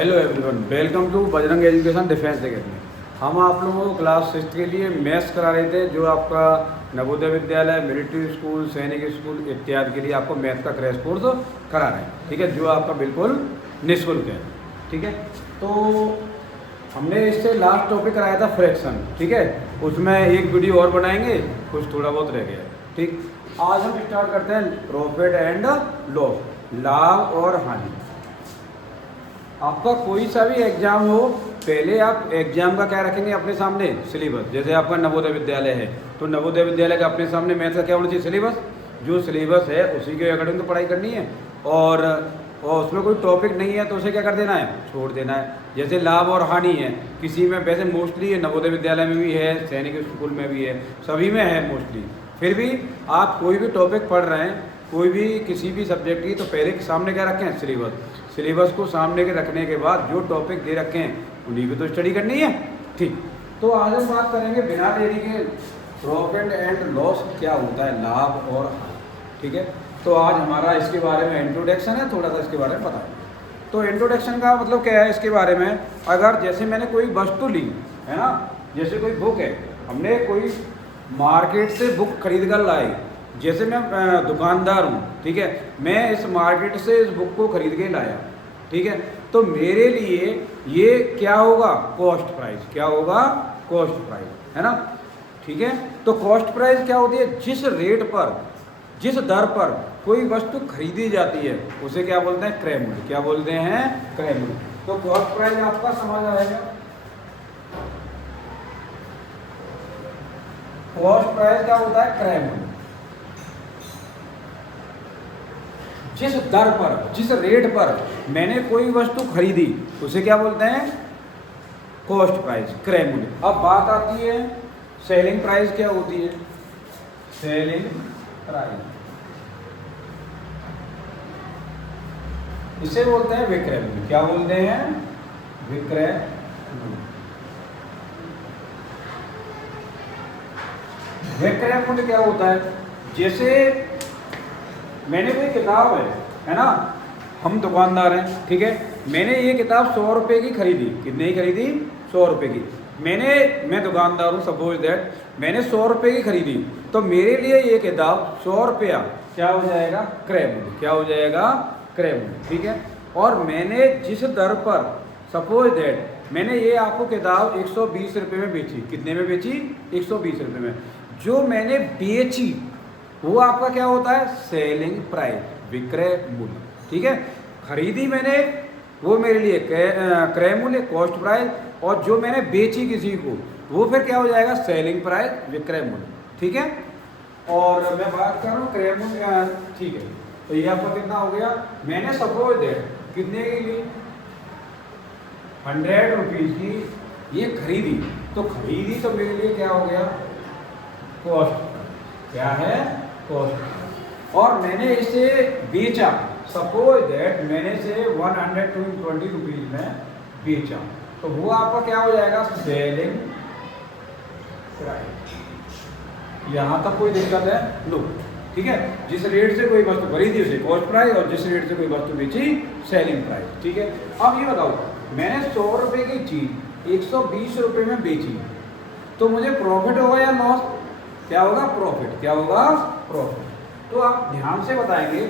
Hello everyone, welcome to Bajrang education defence academy. हम आप लोगों को क्लास 6 के लिए मैथ्स करा रहे थे, जो आपका नवोदय विद्यालय, मिलिट्री स्कूल, सैनिक स्कूल इत्यादि के लिए आपको मैथ का क्रैश कोर्स करा रहे हैं। ठीक है, जो आपका बिल्कुल निःशुल्क है। ठीक है, तो हमने इससे लास्ट टॉपिक कराया था फ्रैक्शन। ठीक है, उसमें एक वीडियो और बनाएंगे, कुछ थोड़ा बहुत रह गया। ठीक, आज हम स्टार्ट करते हैं प्रॉफिट एंड लॉस, लाभ और हानि। आपका कोई सा भी एग्जाम हो, पहले आप एग्जाम का क्या रखेंगे अपने सामने? सिलेबस। जैसे आपका नवोदय विद्यालय है तो नवोदय विद्यालय का अपने सामने मैथ का क्या होना चाहिए? सिलेबस। जो सिलेबस है उसी के अकॉर्डिंग तो पढ़ाई करनी है, और उसमें कोई टॉपिक नहीं है तो उसे क्या कर देना है? छोड़ देना है। जैसे लाभ और हानि है, किसी में वैसे मोस्टली नवोदय विद्यालय में भी है, सैनिक स्कूल में भी है, सभी में है मोस्टली। फिर भी आप कोई भी टॉपिक पढ़ रहे हैं, कोई भी किसी भी सब्जेक्ट की, तो पहले सामने क्या रखें? सिलेबस। सिलेबस को सामने के रखने के बाद जो टॉपिक दे रखे हैं उन्हीं को तो स्टडी करनी है। ठीक, तो आज हम बात करेंगे बिना देरी के प्रॉफिट एंड लॉस क्या होता है, लाभ और हानि। ठीक है, तो आज हमारा इसके बारे में इंट्रोडक्शन है, थोड़ा सा इसके बारे में बताएं। तो इंट्रोडक्शन का मतलब क्या है इसके बारे में? अगर जैसे मैंने कोई वस्तु ली है ना, जैसे कोई बुक है, हमने कोई मार्केट से बुक खरीद कर लाए। जैसे मैं दुकानदार हूँ, ठीक है, मैं इस मार्केट से इस बुक को खरीद के लाया। ठीक है, तो मेरे लिए ये क्या होगा? Cost price. क्या होगा? कॉस्ट प्राइस, है ना। ठीक है, तो कॉस्ट प्राइस क्या होती है? जिस रेट पर, जिस दर पर कोई वस्तु खरीदी जाती है उसे क्या बोलते हैं? क्रय मूल्य। क्या बोलते हैं? क्रय मूल्य। तो कॉस्ट प्राइस आपका समझ आएगा। कॉस्ट प्राइस क्या होता है? क्रय मूल्य। जिस दर पर, जिस रेट पर मैंने कोई वस्तु खरीदी उसे क्या बोलते हैं? कॉस्ट प्राइस, क्रय मूल्य। अब बात आती है सेलिंग प्राइस क्या होती है? सेलिंग प्राइस, इसे बोलते हैं विक्रय मूल्य। क्या बोलते हैं? विक्रय मूल्य। विक्रय मूल्य क्या होता है? जैसे मैंने कोई किताब है ना, हम दुकानदार हैं, ठीक है, मैंने ये किताब 100 रुपये की खरीदी। कितने की खरीदी? 100 रुपये की। मैं दुकानदार हूँ, सपोज दैट मैंने 100 रुपये की खरीदी, तो मेरे लिए ये किताब 100 रुपया क्या हो जाएगा? क्रय मूल्य। क्या हो जाएगा? क्रय मूल्य। ठीक है, और मैंने जिस दर पर, सपोज दैट मैंने ये आपको किताब 120 रुपये में बेची। कितने में बेची? 120 रुपये में। जो मैंने बेची वो आपका क्या होता है? सेलिंग प्राइस, विक्रय मूल्य। ठीक है, खरीदी मैंने, वो मेरे लिए क्रय मूल्य, कॉस्ट प्राइस, और जो मैंने बेची किसी को वो फिर क्या हो जाएगा? सेलिंग प्राइस, विक्रय मूल्य। ठीक है, और मैं बात कर रहा हूँ क्रय मूल्य। ठीक है, तो ये आपका कितना हो गया? मैंने सपोज दैट कितने की ली? 100 रुपीज़ की ये खरीदी, तो खरीदी तो मेरे लिए क्या हो गया? कॉस्ट। क्या है? कॉस्ट। और मैंने इसे बेचा, सपोज दैट मैंने इसे 120 रुपीज़ में बेचा, तो वो आपका क्या हो जाएगा? Selling price. यहाँ तक कोई दिक्कत है? लो, ठीक है, जिस रेट से कोई वस्तु खरीदी उसे कॉस्ट प्राइस, और जिस रेट से कोई वस्तु बेची सेलिंग प्राइस। ठीक है, अब ये बताओ, मैंने 100 रुपये की चीज 120 रुपये में बेची, तो मुझे प्रॉफिट होगा या लॉस? क्या होगा? प्रॉफिट। क्या होगा? प्रॉफिट। तो आप ध्यान से बताएंगे,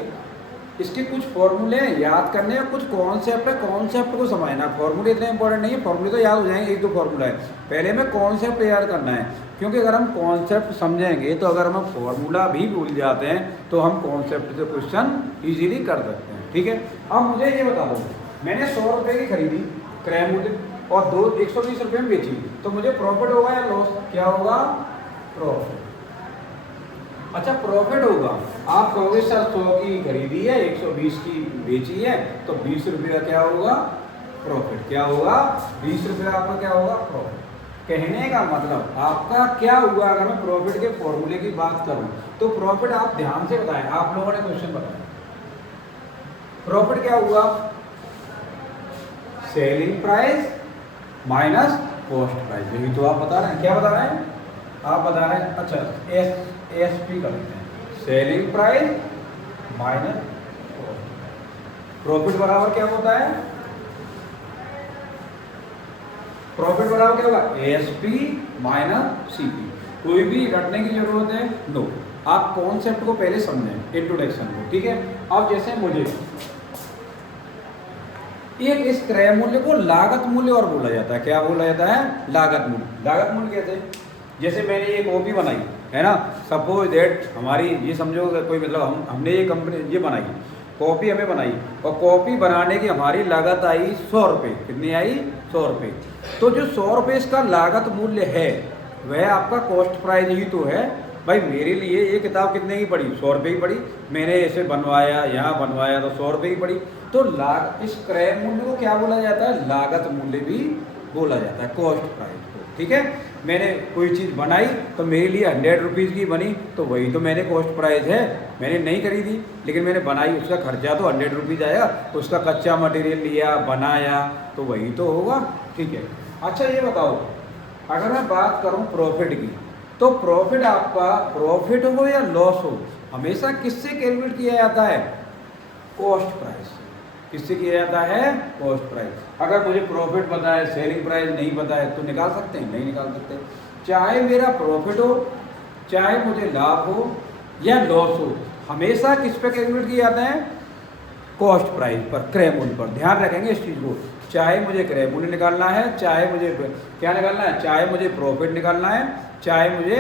इसके कुछ फॉर्मूले याद करने हैं, कुछ कॉन्सेप्ट है, कॉन्सेप्ट को समझना। फॉर्मूले इतने इंपॉर्टेंट नहीं है, फॉर्मूले तो याद हो जाएंगे, एक दो फॉर्मूला है, पहले में कॉन्सेप्ट याद करना है। क्योंकि अगर हम कॉन्सेप्ट समझेंगे तो अगर हम फॉर्मूला भी भूल जाते हैं तो हम कॉन्सेप्ट से क्वेश्चन ईजिली कर सकते हैं। ठीक है, अब मुझे ये बता दो, मैंने 100 रुपये की खरीदी, क्रय मूल्य, और 120 रुपये में बेची, तो मुझे प्रॉफिट होगा या लॉस? क्या होगा? प्रॉफिट। अच्छा, प्रॉफिट होगा। आप कहोगे सर 100 की खरीदी है, 120 की बेची है, तो 20 रुपये का क्या होगा? प्रॉफिट। क्या होगा? 20 रुपये आपका क्या होगा? प्रॉफिट। कहने का मतलब आपका क्या हुआ? अगर मैं प्रॉफिट के फॉर्मूले की बात करूं तो प्रॉफिट आप ध्यान से बताएं, आप लोगों ने क्वेश्चन बताया, प्रॉफिट क्या हुआ? Selling price minus cost price. यही तो आप बता रहे हैं। क्या बता रहे हैं? आप बता रहे हैं, अच्छा एसपी करते हैं, selling price minus cost. Profit बराबर क्या होता है? प्रॉफिट बराबर क्या होगा एएसपी माइनस सीपी। कोई भी रटने की जरूरत है नो, आप कॉन्सेप्ट को पहले समझें, इंट्रोडक्शन को, ठीक है। अब जैसे मुझे एक इस क्रय मूल्य को लागत मूल्य और बोला जाता है, क्या बोला जाता है, लागत मूल्य। लागत मूल्य कहते हैं जैसे मैंने ये कॉपी बनाई है ना, सपोज दैट हमारी ये समझो कोई मतलब हमने ये कंपनी ये बनाई, कॉपी हमें बनाई और कॉपी बनाने की हमारी लागत आई 100 रुपये। कितनी आई 100 रुपये। तो जो 100 रुपये इसका लागत मूल्य है वह आपका कॉस्ट प्राइस ही तो है। भाई मेरे लिए ये किताब कितने की पड़ी, 100 रुपये की पड़ी, मैंने ऐसे बनवाया यहाँ बनवाया तो 100 रुपये की पड़ी। तो इस क्रय मूल्य को क्या बोला जाता है, लागत मूल्य भी बोला जाता है, कॉस्ट प्राइस को, ठीक है। मैंने कोई चीज़ बनाई तो मेरे लिए 100 रुपीज़ की बनी तो वही तो मैंने कॉस्ट प्राइस है, मैंने नहीं खरीदी लेकिन मैंने बनाई, उसका खर्चा तो 100 रुपीज़ आएगा, तो उसका कच्चा मटेरियल लिया बनाया तो वही तो होगा, ठीक है। अच्छा ये बताओ अगर मैं बात करूं प्रॉफिट की, तो प्रॉफिट आपका प्रॉफिट हो या लॉस हो हमेशा किससे कैलकुलेट किया जाता है, कॉस्ट प्राइस से। किससे किया जाता है, कॉस्ट प्राइस। अगर मुझे प्रॉफिट पता है सेलिंग प्राइस नहीं पता है तो निकाल सकते हैं, नहीं निकाल सकते। चाहे मेरा प्रॉफिट हो चाहे मुझे लाभ हो या लॉस हो, हमेशा किस पे कैलकुलेट किया जाता है, कॉस्ट प्राइस पर, क्रय मूल्य पर। ध्यान रखेंगे इस चीज़ को, चाहे मुझे क्रय मूल्य निकालना है, चाहे मुझे क्या निकालना है, चाहे मुझे प्रॉफिट निकालना है, चाहे मुझे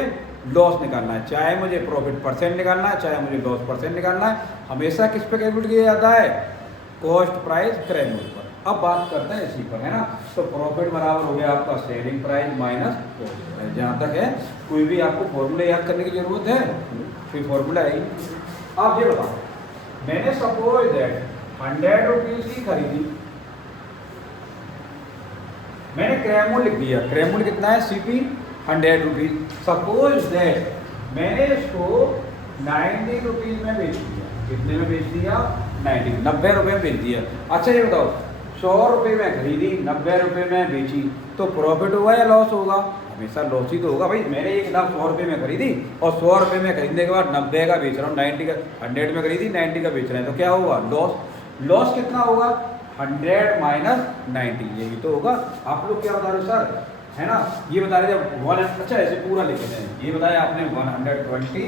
लॉस निकालना है, चाहे मुझे प्रॉफिट परसेंट निकालना है, चाहे मुझे लॉस परसेंट निकालना है, हमेशा किस पे कैलकुलेट किया जाता है, कॉस्ट प्राइस क्रय मूल्य पर। अब बात करते हैं इसी पर, है ना। तो प्रॉफिट बराबर हो गया आपका selling price minus cost price. जहाँ तक है कोई भी आपको फॉर्मूला याद करने की जरूरत है, कोई फॉर्मूला है। आप ये बताओ मैंने सपोज दैट 100 रुपीज़ की खरीदी, मैंने क्रय मूल्य लिख दिया, क्रय मूल्य कितना है सीपी 100 रुपीज़। सपोज दैट मैंने इसको 90 रुपीज़ में बेच दिया। कितने में बेच दिया, 90 रुपये में बेच दिया। अच्छा ये बताओ 100 रुपये में खरीदी 90 रुपये में बेची तो प्रॉफिट होगा या लॉस होगा, हमेशा लॉस ही तो होगा। भाई मैंने ये किताब 100 रुपये में खरीदी और 100 रुपये में खरीदने के बाद 90 का बेच रहा हूँ, 90 का 100 में खरीदी 90 का बेच रहे हैं तो क्या होगा, लॉस। लॉस कितना होगा, 100 माइनस 90, यही तो होगा। आप लोग क्या बता रहे हो सर, है ना, ये बता रहे जब 1, अच्छा ऐसे पूरा लिख रहे हैं, ये बताया आपने 120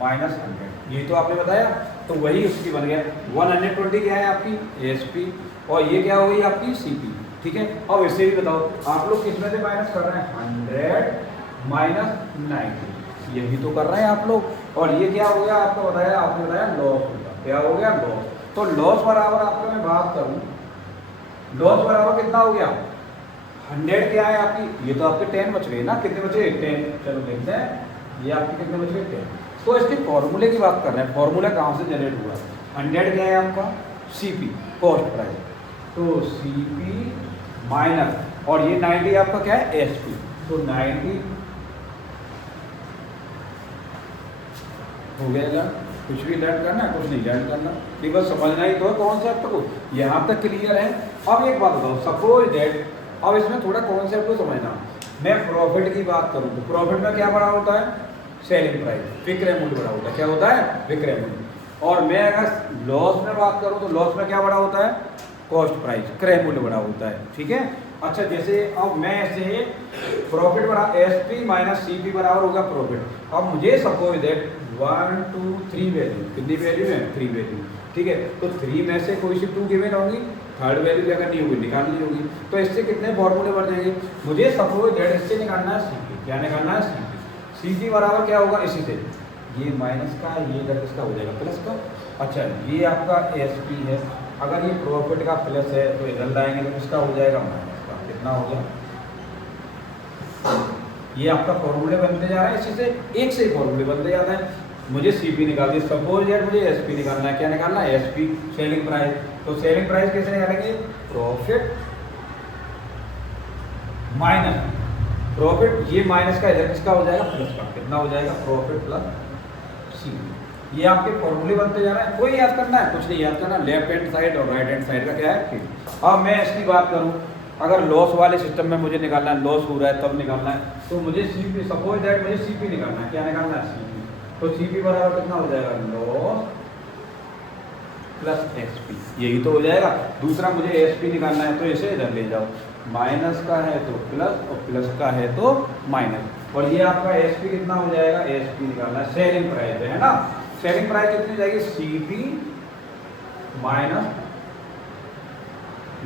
माइनस 100, ये तो आपने बताया, तो वही उसकी बन गया। 120 क्या है आपकी एएसपी और ये क्या हो गई आपकी सीपी, ठीक है। अब इससे भी बताओ आप लोग किस में से माइनस कर रहे हैं, 100 माइनस 90, यही तो कर रहे हैं आप लोग। और ये क्या हो गया आपको बताया, आपने बताया लॉस होगा, क्या हो गया लॉस। तो लॉस बराबर आपको मैं बात करूँ, लॉस बराबर कितना हो गया, 100 क्या है आपकी, ये तो आपके 10 बच गए ना, कितने बचे 10, चलो देखते हैं ये आपके कितने बच गए 10। तो इसके फॉर्मूले की बात कर रहे हैं, फॉर्मूला कहाँ से जनरेट हुआ, 100 क्या है आपका सीपी कॉस्ट प्राइस, तो सीपी माइनस और ये 90 आपका क्या है एसपी, तो 90 हो गया। कुछ भी लर्न करना है, कुछ नहीं लर्न करना, नहीं बस समझना ही तो है कॉन्सेप्ट को, यहाँ तक क्लियर है। अब एक बात बताओ, सपोज दैट, अब इसमें थोड़ा कॉन्सेप्ट को समझना, मैं प्रॉफिट की बात करूँ तो प्रॉफिट में क्या बड़ा होता है, सेलिंग प्राइस, विक्रय मूल्य बड़ा होता है, क्या होता है विक्रय मूल्य। और मैं अगर लॉस में बात करूँ तो लॉस में क्या बड़ा होता है, कॉस्ट प्राइस, क्रय मूल्य बड़ा होता है, ठीक है। अच्छा जैसे अब मैं ऐसे प्रॉफिट बड़ा एसपी माइनस सीपी बराबर होगा प्रॉफिट। अब मुझे सपोज दैट 1 2 3 वैल्यू, कितनी वैल्यू है 3 वैल्यू, ठीक है। तो 3 में से कोई सी 2 गिवन होंगी, थर्ड वैल्यू क्या करनी होगी, निकालनी होगी। तो इससे कितने फॉर्मूले बन जाएंगे, मुझे सपोज दैट इससे निकालना है सीपी, क्या निकालना है सीपी, सीपी बराबर क्या होगा, इसी से ये माइनस का ये इधर किसका हो जाएगा प्लस का। अच्छा ये आपका एसपी है, अगर ये प्रॉफिट का प्लस है तो इधर लाएंगे तो किसका हो जाएगा माइनस का, कितना हो गया। ये आपका फॉर्मूले बनते जा रहा है, इसी से एक से ही फॉर्मूले बनते जाता है। मुझे सीपी निकाल दी, सपोज यार मुझे एसपी निकालना है, क्या निकालना है एसपी सेलिंग प्राइस। तो सेलिंग प्राइस कैसे निकालेंगे, प्रॉफिट माइनस प्रॉफिट, ये माइनस का इधर किसका हो जाएगा प्लस का, कितना हो जाएगा प्रॉफिट प्लस सीपी। ये आपके फॉर्मूले बनते जा रहे हैं, कोई याद करना है, कुछ नहीं याद करना, लेफ्ट हैंड साइड और राइट हैंड साइड का क्या है फिर। अब मैं इसकी बात करूं, अगर लॉस वाले सिस्टम में मुझे निकालना है, लॉस हो रहा है तब निकालना है, तो मुझे सीपी, सपोज दैट मुझे सीपी निकालना है, क्या निकालना है सीपी। तो सीपी बराबर कितना हो जाएगा, लॉस प्लस एस पी, यही तो हो जाएगा। दूसरा मुझे एस पी निकालना है तो इसे इधर ले जाओ, माइनस का है तो प्लस और प्लस का है तो माइनस, और ये आपका एस पी कितना हो जाएगा, एस पी निकालना है, सेलिंग प्राइस है ना। सेलिंग प्राइस कितनी हो जाएगी, सी पी माइनस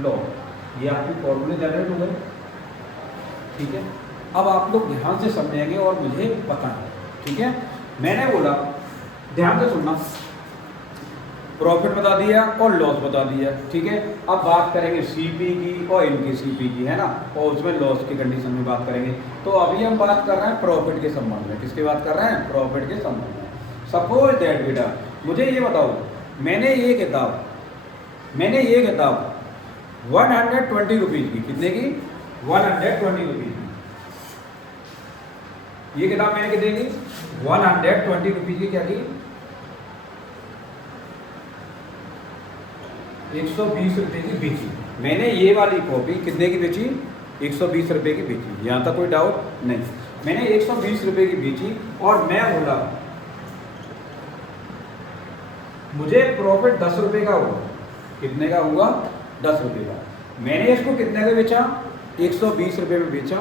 लो, ये आपकी फॉर्मूले जनरेट हो गए। ठीक है, अब आप लोग ध्यान से समझेंगे और मुझे बताएं। ठीक है, मैंने बोला ध्यान से सुनना, प्रॉफिट बता दिया और लॉस बता दिया। ठीक है, अब बात करेंगे सीपी की और इनकी सीपी की, है ना, और उसमें लॉस की कंडीशन में बात करेंगे। तो अभी हम बात कर रहे हैं प्रॉफिट के संबंध में। किसकी बात कर रहे हैं, प्रॉफिट के संबंध में। सपोज दैट बेटा मुझे ये बताओ, मैंने ये किताब 120 रुपीज़ की, कितने की, 120 रुपीज़ की, ये किताब मैंने कितने की, 120 रुपीज़ की क्या की, 120 रुपये की बेची। मैंने ये वाली कॉपी कितने की बेची, 120 रुपये की बेची। यहाँ तक कोई डाउट नहीं, मैंने 120 रुपये की बेची और मैं बोला मुझे प्रॉफिट 10 रुपये का हुआ। कितने का हुआ, 10 रुपये का। मैंने इसको कितने का बेचा, 120 रुपये में बेचा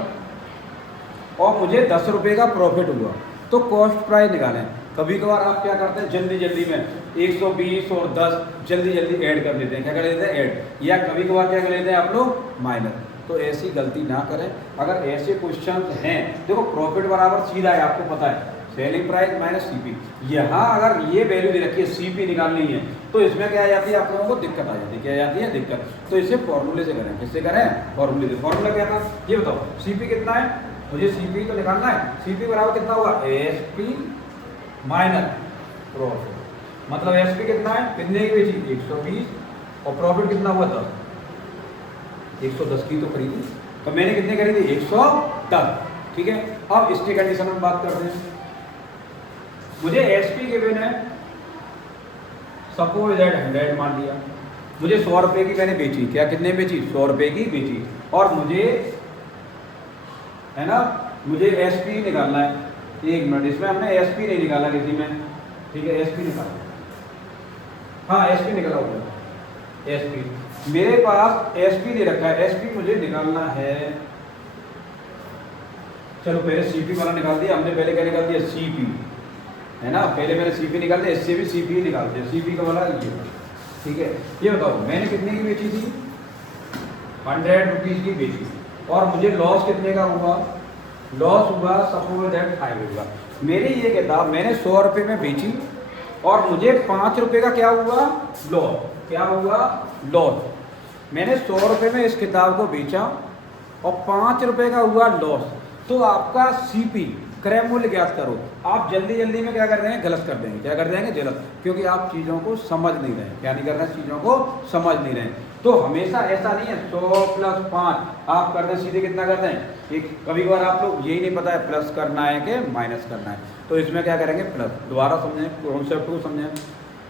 और मुझे 10 रुपये का प्रॉफिट हुआ। तो कॉस्ट प्राइस निकालें। कभी कभार आप क्या करते हैं, जल्दी जल्दी में 120 और 10 जल्दी जल्दी ऐड कर देते हैं। क्या कर देते हैं, ऐड, या कभी कभार क्या कर लेते हैं आप लोग, माइनस। तो ऐसी गलती ना करें। अगर ऐसे क्वेश्चन हैं, देखो प्रॉफिट बराबर सीधा है, आपको पता है, सेलिंग प्राइस माइनस सीपी। यहाँ अगर ये वैल्यू दे रखी है, सीपी निकालनी है, तो इसमें क्या आ जाती है, आप लोगों को दिक्कत आ जाती है। क्या आ जाती है, दिक्कत। तो इसे फॉर्मूले से करें। किससे करें, फॉर्मूले से। फॉर्मूला क्या था, ये बताओ, सीपी कितना है, मुझे सीपी तो निकालना है। सीपी बराबर कितना होगा, एस पी माइनस प्रॉफिट। मतलब एस पी कितना है, कितने की बेची, 120, और प्रॉफिट कितना हुआ, 10। 110 की तो खरीदी, तो मैंने कितने खरीदी, 110। ठीक है, अब इसकी कंडीशन में बात करते हैं। मुझे एस पी गिवन है, सपोज दैट 100 मान लिया। मुझे 100 रुपये की मैंने बेची, क्या कितने बेची, 100 रुपये की बेची, और मुझे, है ना, मुझे एस पी निकालना है। एक मिनट, इसमें हमने एस पी नहीं निकाला किसी में। ठीक है, एस पी निकाला, हाँ एस पी निकाला होगा। एस पी मेरे पास एस पी दे रखा है, एस पी मुझे निकालना है। चलो पहले सीपी वाला निकाल दिया हमने, पहले क्या निकाल दिया, सीपी, है ना, पहले मैंने सीपी निकाल दिया, इससे भी सीपी निकाल दिया, सीपी का वाला ये। ठीक है, ये बताओ मैंने कितने की बेची थी, 100 रुपीज़ की बेची, और मुझे लॉस कितने का हुआ, लॉस हुआ सपोज दैट 5 होगा। मेरी ये किताब मैंने 100 रुपये में बेची और मुझे 5 रुपये का क्या हुआ, लॉस। क्या हुआ, लॉस। मैंने 100 रुपये में इस किताब को बेचा और 5 रुपये का हुआ लॉस। तो आपका सीपी, क्रय मूल्य ज्ञात करो। आप जल्दी जल्दी में क्या कर रहे हैं, गलत कर देंगे। क्या कर देंगे, गलत, क्योंकि आप चीज़ों को समझ नहीं रहे हैं। क्या नहीं कर रहे हैं, चीज़ों को समझ नहीं रहे हैं। तो हमेशा ऐसा नहीं है 100 + 5 आप कर दें सीधे कितना कर दें, एक। कभी कभार आप लोग यही नहीं पता है प्लस करना है कि माइनस करना है, तो इसमें क्या करेंगे, प्लस। दोबारा समझें, कॉन्सेप्ट को समझें।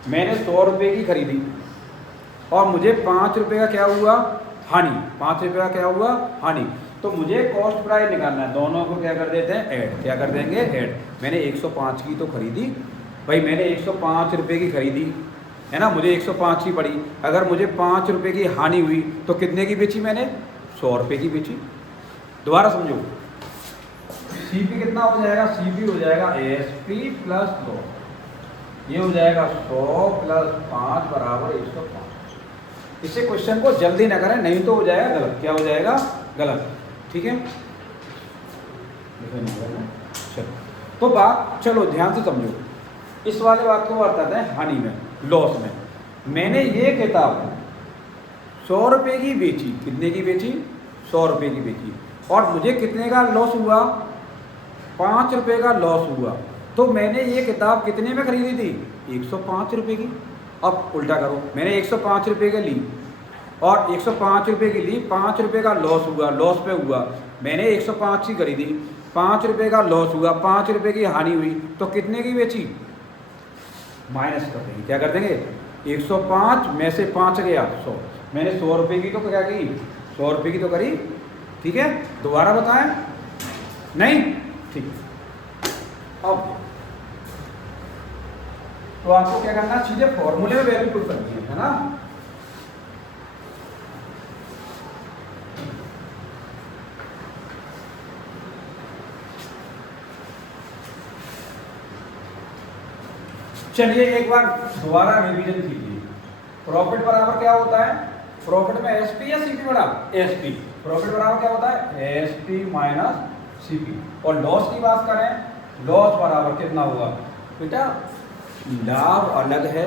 मैंने 100 रुपये की खरीदी और मुझे 5 रुपये का क्या हुआ, हानि। 5 रुपये का क्या हुआ, हानि। तो मुझे कॉस्ट प्राइस निकालना है, दोनों को क्या कर देते हैं, ऐड। क्या कर देंगे, ऐड। मैंने 105 की तो खरीदी भाई, मैंने 105 रुपये की खरीदी, है ना, मुझे 105 की पड़ी। अगर मुझे 5 रुपये की हानि हुई तो कितने की बेची मैंने, 100 रुपये की बेची। दोबारा समझो, सीपी कितना हो जाएगा, सीपी हो जाएगा एस पी प्लस लॉस। ये हो जाएगा 100 + 5 बराबर 105। इसे क्वेश्चन को जल्दी ना करें, नहीं तो हो जाएगा गलत। क्या हो जाएगा, गलत। ठीक है, चलो तो बात, चलो ध्यान से समझो। इस वाले बात को बताते हैं हानि में, लॉस में। मैंने ये किताब 100 रुपये की बेची, कितने की बेची, 100 रुपये की बेची, और मुझे कितने का लॉस हुआ, 5 रुपये का लॉस हुआ। तो मैंने ये किताब कितने में खरीदी थी, 105 रुपये की। अब उल्टा करो, मैंने 105 रुपये की ली और 105 रुपये की ली, 5 रुपये का लॉस हुआ, लॉस पे हुआ। मैंने 105 की खरीदी, 5 रुपये का लॉस हुआ, 5 रुपये की हानि हुई, तो कितने की बेची, माइनस कर देंगे। क्या कर देंगे, 105 में से 5 गया 100। मैंने 100 रुपये की तो क्या की, 100 रुपये की तो करी। ठीक है, दोबारा बताएं, नहीं, ठीक। अब तो आपको क्या करना है, सीधे फॉर्मूले में वैल्यू पुट करनी है ना। चलिए एक बार दोबारा रिवीजन कीजिए। प्रॉफिट बराबर क्या होता है, प्रॉफिट में एसपी या सीपी बराबर एसपी। प्रॉफिट बराबर क्या होता है, एसपी माइनस सीपी। और लॉस की बात करें, लॉस बराबर कितना होगा बेटा, लाभ अलग है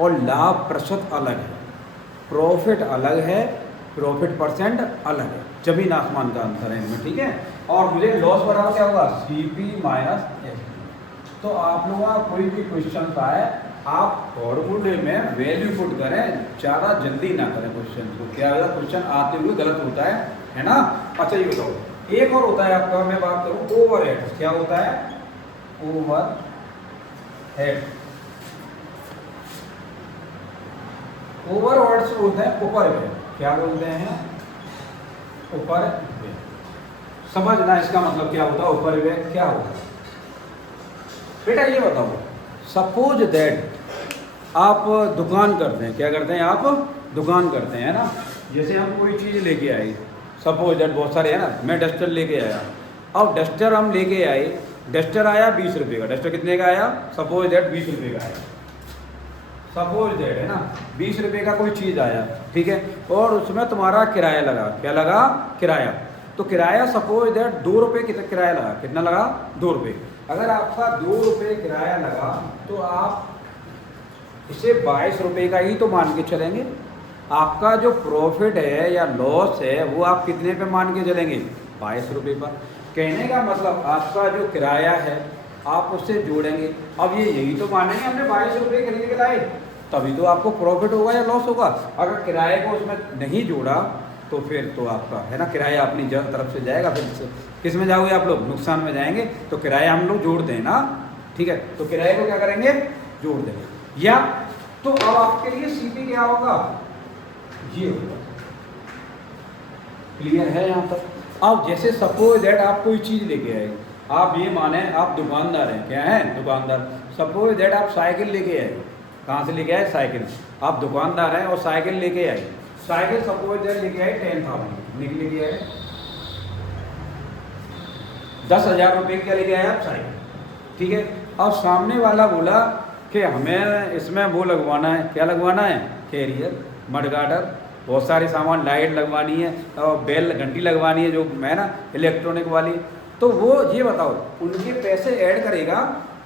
और लाभ प्रतिशत अलग है, प्रॉफिट अलग है, प्रॉफिट परसेंट अलग है, जमीन आसमान का अंतर है इनमें, ठीक है। और मुझे लॉस बराबर क्या होगा, सीपी माइनस एसपी। तो आप लोगों का कोई भी क्वेश्चन आए, आप फॉर्मूले में वैल्यू पुट करें, ज़्यादा जल्दी ना करें क्वेश्चन को, क्या क्वेश्चन आते हुए गलत होता है ना। अच्छा ये बताओ, एक और होता है आपका, मैं बात करूँ ओवरहेड, क्या होता है, ओवरहेड। ओवरहेड्स बोलते हैं ऊपर में, क्या बोलते हैं, ऊपर में। समझना इसका मतलब क्या होता है, ऊपर में क्या होता है बेटा, ये बताओ। सपोज दैट आप दुकान करते हैं, क्या करते हैं, आप दुकान करते हैं ना। जैसे हम कोई चीज़ लेके आए, सपोज दैट बहुत सारे है ना, मैं डस्टर लेके आया। अब डस्टर हम लेके आए, डस्टर आया 20 रुपये का। डस्टर कितने का आया, सपोज दैट 20 रुपये का आया, सपोज दैट है ना, 20 रुपये का कोई चीज़ आया, ठीक है। और उसमें तुम्हारा किराया लगा, क्या लगा, किराया। तो किराया सपोज दैट 2 रुपये किराया लगा, कितना लगा, 2 रुपये। अगर आपका 2 रुपये किराया लगा तो आप इसे 22 रुपये का ही तो मान के चलेंगे। आपका जो प्रॉफिट है या लॉस है वो आप कितने पे मान के चलेंगे, 22 रुपये पर। कहने का मतलब आपका जो किराया है आप उससे जोड़ेंगे। अब ये यही तो मानेंगे हमने 22 रुपये खरीद के लाए, तभी तो आपको प्रॉफिट होगा या लॉस होगा। अगर किराए को उसमें नहीं जोड़ा तो फिर तो आपका है ना, किराया अपनी तरफ से जाएगा, फिर किस में जाओगे आप लोग, नुकसान में जाएंगे। तो किराया हम लोग जोड़ दें ना, ठीक है। तो किराए को क्या करेंगे, जोड़ देंगे। या तो अब आपके लिए सीपी क्या होगा, ये होगा। क्लियर है यहाँ तक। अब जैसे सपोज दैट आप कोई चीज़ लेके आए, आप ये माने आप दुकानदार हैं, क्या हैं, दुकानदार। सपोज दैट आप साइकिल लेके आए, कहाँ से लेके आए, साइकिल। आप दुकानदार हैं और साइकिल लेके आए, साइकिल सपोज दैट लेके आए 10,000 लेके आए, 10,000 रुपये क्या लेके आए आप, साइकिल, ठीक है। अब सामने वाला बोला कि हमें इसमें वो लगवाना है, क्या लगवाना है, कैरियर, मड गार्डर, बहुत सारे सामान, लाइट लगवानी है और बेल घंटी लगवानी है जो है ना इलेक्ट्रॉनिक वाली। तो वो ये बताओ उनके पैसे ऐड करेगा,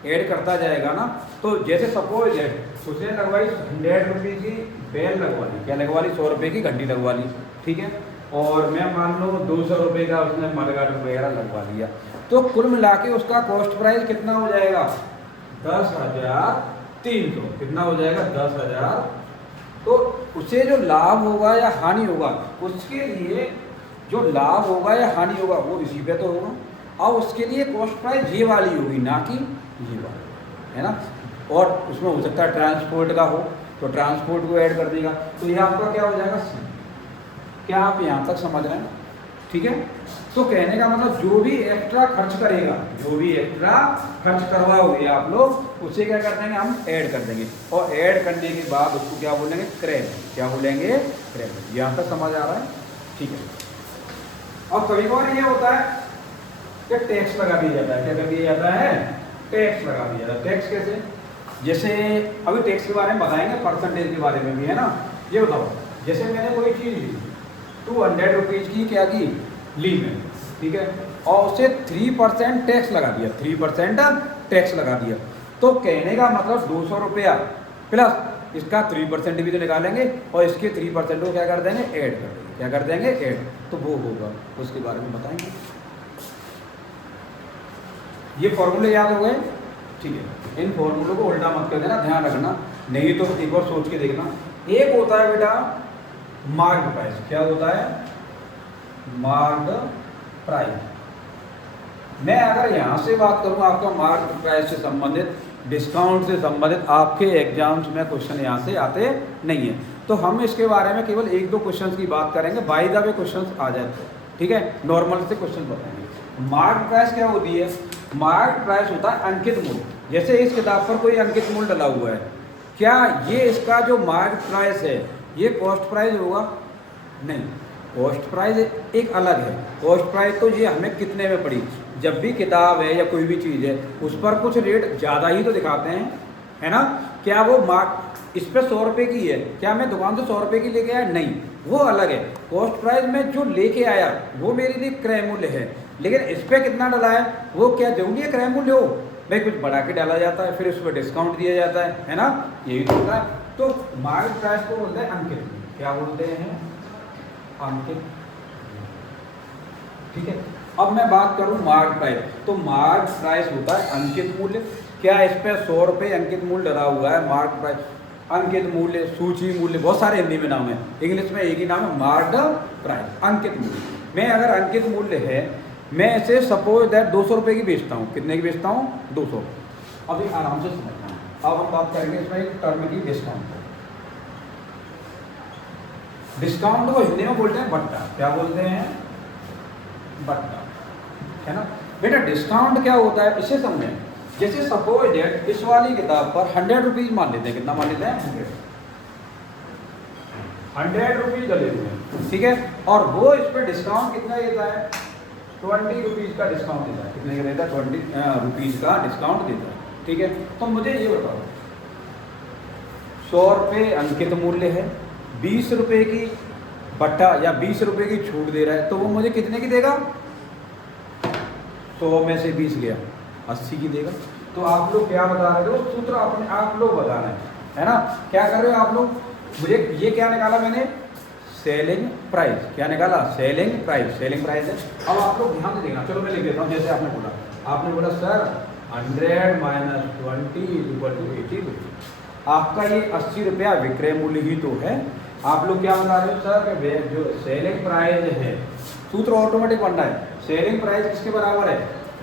ऐड करता जाएगा ना। तो जैसे सपोज दैट उसने लगवाई 100 रुपये की बेल लगवा ली, क्या लगवा ली, 100 रुपये की घंटी लगवा ली, ठीक है। और मैं मान लो 200 रुपये का उसने मड गार्डर वगैरह लगवा लिया। तो कुल मिला के उसका कॉस्ट प्राइस कितना हो जाएगा, 10,300। कितना हो जाएगा, 10,000। तो उसे जो लाभ होगा या हानि होगा, उसके लिए जो लाभ होगा या हानि होगा वो इसी पे तो होगा। अब उसके लिए कॉस्ट प्राइस ये वाली होगी, ना कि ये वाली, है ना। और उसमें हो सकता है ट्रांसपोर्ट का हो तो ट्रांसपोर्ट को ऐड कर देगा। तो ये आपका क्या हो जाएगा, सी। क्या आप यहाँ तक समझ रहे हैं, ठीक है। तो कहने का मतलब जो भी एक्स्ट्रा खर्च करेगा, जो भी एक्स्ट्रा खर्च करवाओगे आप लोग, उसे क्या कर देंगे, हम ऐड कर देंगे। और ऐड करने के बाद उसको क्या बोलेंगे, क्रेडिट। क्या बोलेंगे, क्रेडिट। यहाँ तक समझ आ रहा है, ठीक है। अब कभी कभार ये होता है कि टैक्स लगा दिया जाता है, क्या कर दिया जाता है, टैक्स लगा दिया जाता है। टैक्स कैसे, जैसे अभी टैक्स के बारे में बताएंगे, परसेंटेज के बारे में भी, है ना। ये बताओ, जैसे मैंने कोई चीज़ ली 200 रुपीज़ की, क्या की, ली मैंने, ठीक है। और उसे 3% टैक्स लगा दिया, 3% टैक्स लगा दिया। तो कहने का मतलब 200 रुपया प्लस इसका 3% भी तो निकालेंगे और इसके 3% को क्या कर देंगे, ऐड कर देंगे। क्या कर देंगे, ऐड। तो वो होगा, उसके बारे में बताएंगे। ये फॉर्मूले याद हो गए, ठीक है। इन फॉर्मूलों को उल्टा मत कर देना, ध्यान रखना, नहीं तो एक बार सोच के देखना। एक होता है बेटा मार्क प्राइस, क्या होता है, मार्क प्राइस। मैं अगर यहाँ से बात करूँ आपका मार्क प्राइस से संबंधित, डिस्काउंट से संबंधित, आपके एग्जाम्स में क्वेश्चन यहाँ से आते नहीं है। तो हम इसके बारे में केवल 1-2 क्वेश्चंस की बात करेंगे, बाय द वे क्वेश्चंस आ जाते हैं, ठीक है। नॉर्मल से क्वेश्चन बताएंगे। मार्क प्राइस क्या होती है, मार्क प्राइस होता है अंकित मूल्य। जैसे इस किताब पर कोई अंकित मूल्य डला हुआ है, क्या ये इसका जो मार्केट प्राइस है ये कॉस्ट प्राइस होगा? नहीं, कॉस्ट प्राइस एक अलग है। कॉस्ट प्राइस तो ये हमें कितने में पड़ी, जब भी किताब है या कोई भी चीज़ है उस पर कुछ रेट ज़्यादा ही तो दिखाते हैं, है ना। क्या वो इस पर 100 रुपये की है, क्या मैं दुकान से 100 रुपये की लेके आया? नहीं, वो अलग है। कॉस्ट प्राइस में जो लेके आया वो मेरे लिए क्रय मूल्य है, लेकिन इस पर कितना डला है वो क्या जरूरी है क्रय मूल्य हो? भाई कुछ बढ़ा के डाला जाता है, फिर उस पर डिस्काउंट दिया जाता है ना, यही तो होता है। तो मार्केट प्राइस को बोलते हैं अंकित, क्या बोलते हैं? अंकित। ठीक है, अब मैं बात करूं मार्केट प्राइस, तो मार्केट प्राइस होता है अंकित मूल्य। क्या इस पे 100 रुपये अंकित मूल्य डला हुआ है? मार्केट प्राइस, अंकित मूल्य, सूची मूल्य, बहुत सारे हिंदी में नाम है, इंग्लिश में एक ही नाम है मार्केट प्राइस, अंकित मूल्य। मैं अगर अंकित मूल्य है, मैं इसे सपोज दैट 200 रुपये की बेचता हूँ। कितने की बेचता हूँ? 200। अभी आराम से समझना। अब हम बात करेंगे इसमें एक टर्म की डिस्काउंट। डिस्काउंट को हिंदी में बोलते हैं बट्टा। क्या बोलते हैं? बट्टा, है ना। बेटा डिस्काउंट क्या होता है इसे समझें। जैसे सपोज दैट इस वाली किताब पर 100 रुपीज मान लेते हैं। कितना मान लेते हैं? 100 रुपीज डले हुए हैं, ठीक है। और वो इस पर डिस्काउंट कितना देता है? 20 रुपीज का डिस्काउंट देता है। कितने का देता है? 20 रुपीज का डिस्काउंट देता है, ठीक है। तो मुझे ये बताओ, 100 रुपये अंकित मूल्य है, 20 रुपये की बट्टा या 20 रुपये की छूट दे रहा है, तो वो मुझे कितने की देगा? 100 में से 20 गया, 80 की देगा। तो आप लोग क्या बता रहे हो? सूत्र अपने आप लोग बता रहे हैं, है ना। क्या कर रहे हो आप लोग? मुझे ये क्या निकाला मैंने? Selling price. क्या निकाला? Selling price. सेलिंग प्राइस है। अब आप लोग ध्यान से देखना, चलो मैं लिख देता हूँ। जैसे आपने बोला, sir 100 minus 20 equal to 80 rupees. आपका ये 80 रुपया विक्रय मूल्य ही तो है। आप लोग क्या बता रहे हो? सर जो सेलिंग प्राइस है, सूत्र ऑटोमेटिक बनना है। सेलिंग प्राइस किसके बराबर है?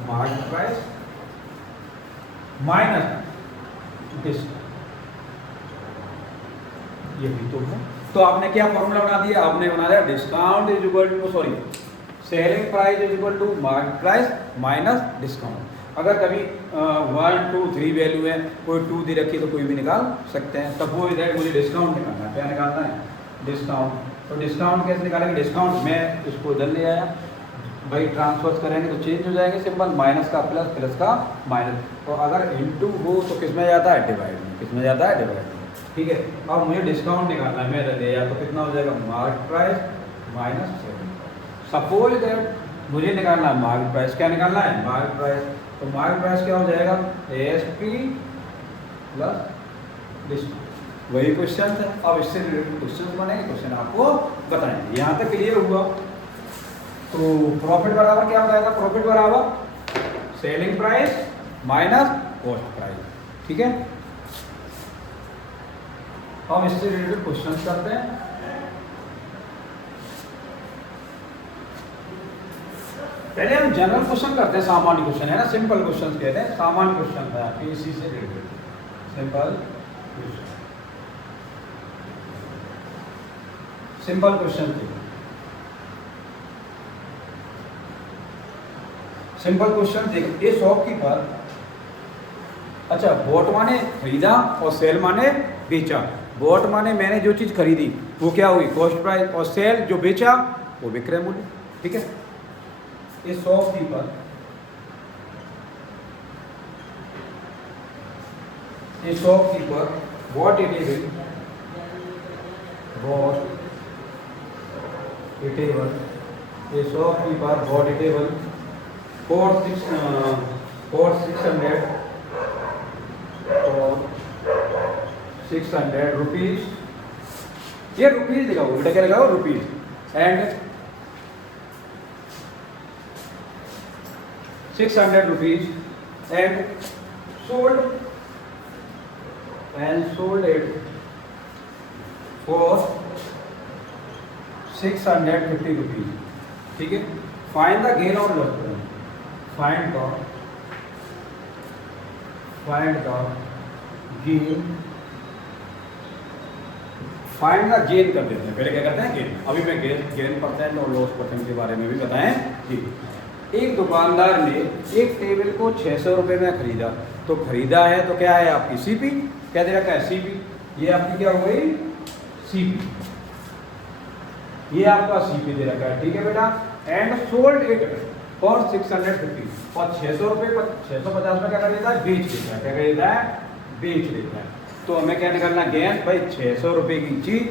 मार्केट प्राइस माइनस डिस्काउंट, यही तो है। तो आपने क्या फॉर्मूला बना दिया? आपने बना दिया discount is equal to selling price is equal to market price minus discount. अगर कभी 1 2 3 वैल्यू है, कोई 2 दे रखी तो कोई भी निकाल सकते हैं। सपोज दैट मुझे डिस्काउंट निकालना है। क्या निकालना है? डिस्काउंट। तो डिस्काउंट कैसे निकालेंगे? डिस्काउंट में इसको इधर ले आया, भाई ट्रांसफर करेंगे तो चेंज हो जाएंगे सिंबल, माइनस का प्लस, प्लस का माइनस। तो अगर इनटू हो तो किस में जाता है? डिवाइड में। किस में जाता है? डिवाइड में, ठीक है। अब मुझे डिस्काउंट निकालना है, मैं इधर ले आया तो कितना हो जाएगा? Market price minus selling price. Suppose that मुझे निकालना है मार्केट प्राइस। क्या निकालना है? Market price. तो मार्केट प्राइस क्या हो जाएगा? ASP plus discount. वही क्वेश्चन है। अब इससे रिलेटेड क्वेश्चन बनेंगे, क्वेश्चन आपको बताएंगे। यहाँ तक क्लियर हुआ? तो प्रॉफिट बराबर क्या बताएगा? प्रॉफिट बराबर selling price minus cost price, ठीक है। अब इससे रिलेटेड क्वेश्चन करते हैं। पहले हम जनरल क्वेश्चन करते हैं, सामान्य क्वेश्चन है ना, सिंपल क्वेश्चन कहते हैं। सामान्य क्वेश्चन है आपके इसी से related, simple question. Simple question थे, सिंपल क्वेश्चन देखो। ये शॉपकीपर, अच्छा बॉट माने खरीदा और सेल माने बेचा। बॉट माने मैंने जो चीज़ खरीदी वो क्या हुई? Cost price. और सेल जो बेचा वो विक्रय मूल्य, ठीक है। ये शॉपकीपर, ये shopkeeper bought eatable, bought eatable, ये shopkeeper bought eatable for 600 rupees. ये रुपीज लिखा हुआ, बेटा क्या लिखा हुआ? Rupees. And 600 rupees and sold it for 650 rupees, ठीक है। फाइंड द गेन और लॉस। Find the gain, find the gain कर देते हैं। पहले क्या करते हैं? गेन। अभी मैं गेन परसेंट और लॉस परसेंट के बारे में भी बताएं जी। एक दुकानदार ने एक टेबल को 600 रुपये में खरीदा, तो खरीदा है तो क्या है आपकी सीपी, क्या दे रखा है सीपी, ये आपकी क्या हो गई सीपी, ये आपका सीपी दे रखा है, ठीक है बेटा। एंड सोल्ड इट फॉर 650, और 600 रुपये 650 में क्या कर देता है बेच देता है, क्या कर देता है बेच देता है। तो हमें क्या निकालना गेन भाई, 600 रुपये की चीज़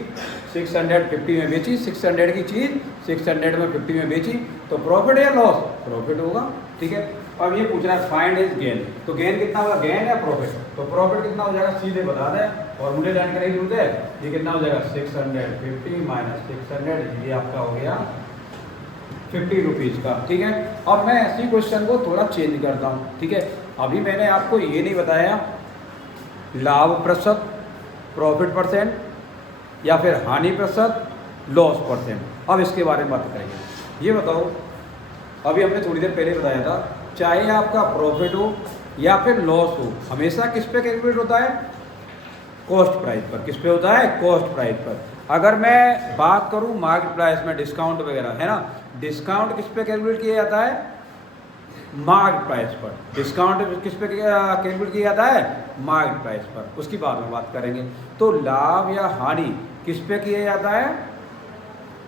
650 में बेची, 600 की चीज़ 600 में 50 में बेची, तो प्रॉफिट या लॉस, प्रॉफिट होगा, ठीक है। अब ये पूछ रहा है फाइंड इज गेन, तो गेन कितना होगा, गेन या प्रॉफिट, तो प्रॉफिट कितना हो जाएगा सीधे बता दें, और मुझे लाइन करने की जरूरत है, ये कितना हो जाएगा 650 माइनस 600, ये आपका हो गया 50 रुपीज़ का, ठीक है। अब मैं इसी क्वेश्चन को थोड़ा चेंज करता हूँ, ठीक है। अभी मैंने आपको ये नहीं बताया लाभ प्रतिशत, प्रॉफिट परसेंट, या फिर हानि प्रतिशत, लॉस परसेंट। अब इसके बारे में बात करेंगे। ये बताओ, अभी हमने थोड़ी देर पहले बताया था, चाहे आपका प्रॉफिट हो या फिर लॉस हो, हमेशा किस पे कैलकुलेट होता है, कॉस्ट प्राइस पर। किस पे होता है, कॉस्ट प्राइस पर। अगर मैं बात करूं मार्केट प्राइस में, डिस्काउंट वगैरह है ना, डिस्काउंट किस पे कैलकुलेट किया जाता है, मार्केट प्राइस पर। डिस्काउंट किस पे कैलकुलेट किया जाता है, मार्केट प्राइस पर, उसकी बाद में बात करेंगे। तो लाभ या हानि किस पे किया जाता है,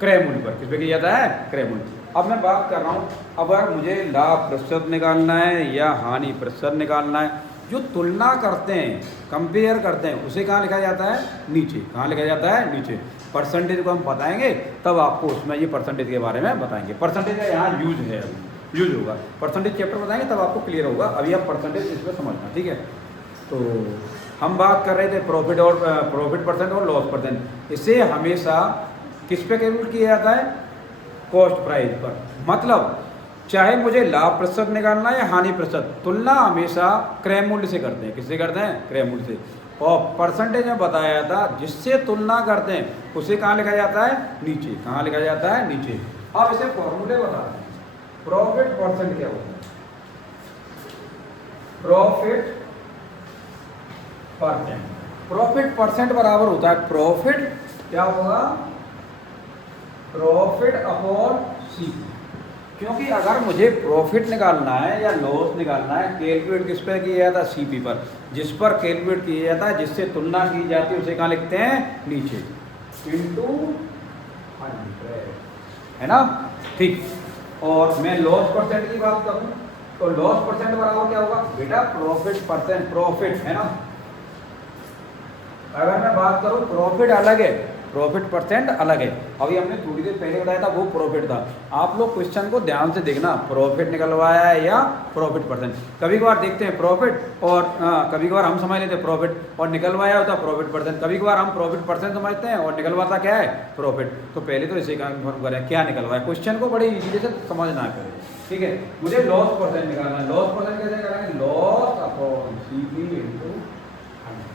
क्रय मूल्य पर। किस पे किया जाता है, क्रय मूल्य। अब मैं बात कर रहा हूँ, अब अगर मुझे लाभ प्रतिशत निकालना है या हानि प्रतिशत निकालना है, जो तुलना करते हैं, कंपेयर करते हैं, उसे कहाँ लिखा जाता है, नीचे। कहाँ लिखा जाता है, नीचे। परसेंटेज को हम बताएंगे तब आपको उसमें ये परसेंटेज के बारे में बताएंगे। परसेंटेज का यहाँ यूज है, अभी यूज होगा, परसेंटेज चैप्टर बताएंगे तब आपको क्लियर होगा। अभी आप परसेंटेज इसमें समझना, ठीक है। तो हम बात कर रहे थे प्रॉफिट और प्रॉफिट परसेंट और लॉस परसेंट। इसे हमेशा किस पे कैलकुलेट किया जाता है, कॉस्ट प्राइस पर। मतलब चाहे मुझे लाभ प्रतिशत निकालना है या हानि प्रतिशत, तुलना हमेशा क्रय मूल्य से करते हैं। किससे करते हैं, क्रय मूल्य से। और परसेंटेज में बताया था जिससे तुलना करते हैं उसे कहाँ लिखा जाता है, नीचे। कहाँ लिखा जाता है, नीचे। अब इसे फॉर्मूले बताते हैं। प्रॉफिट परसेंट क्या होता है, प्रॉफिट परसेंट। प्रॉफिट परसेंट बराबर होता है प्रॉफिट, क्या होगा, प्रॉफिट अपॉन सीपी। क्योंकि अगर मुझे प्रॉफिट निकालना है या लॉस निकालना है, कैलकुलेट किस पर किया जाता है, सीपी पर। जिस पर कैलकुलेट किया जाता है, जिससे तुलना की जाती है, उसे कहाँ लिखते हैं, नीचे, इनटू 100, है ना, ठीक। और मैं लॉस परसेंट की बात करूं तो लॉस परसेंट बराबर क्या होगा बेटा, प्रॉफिट परसेंट। प्रॉफिट है ना, अगर मैं बात करूं प्रॉफिट अलग है, प्रॉफिट परसेंट अलग है। अभी हमने थोड़ी देर पहले बताया था वो प्रॉफिट था। आप लोग क्वेश्चन को ध्यान से देखना, प्रॉफिट निकलवाया है या प्रॉफिट परसेंट। कभी कभार देखते हैं प्रॉफिट, और कभी कभार हम समझ लेते हैं प्रॉफिट और निकलवाया होता प्रॉफिट परसेंट। कभी कभार हम प्रॉफिट परसेंट समझते हैं और निकलवाता क्या है, प्रॉफिट। तो पहले तो इसे कंफर्म करें क्या निकलवाया, क्वेश्चन को बड़े इजीली से समझना करें, ठीक है। मुझे लॉस परसेंट निकालना है। लॉस परसेंट कैसे करेंगे, लॉस अपॉन सीपी इनटू 100,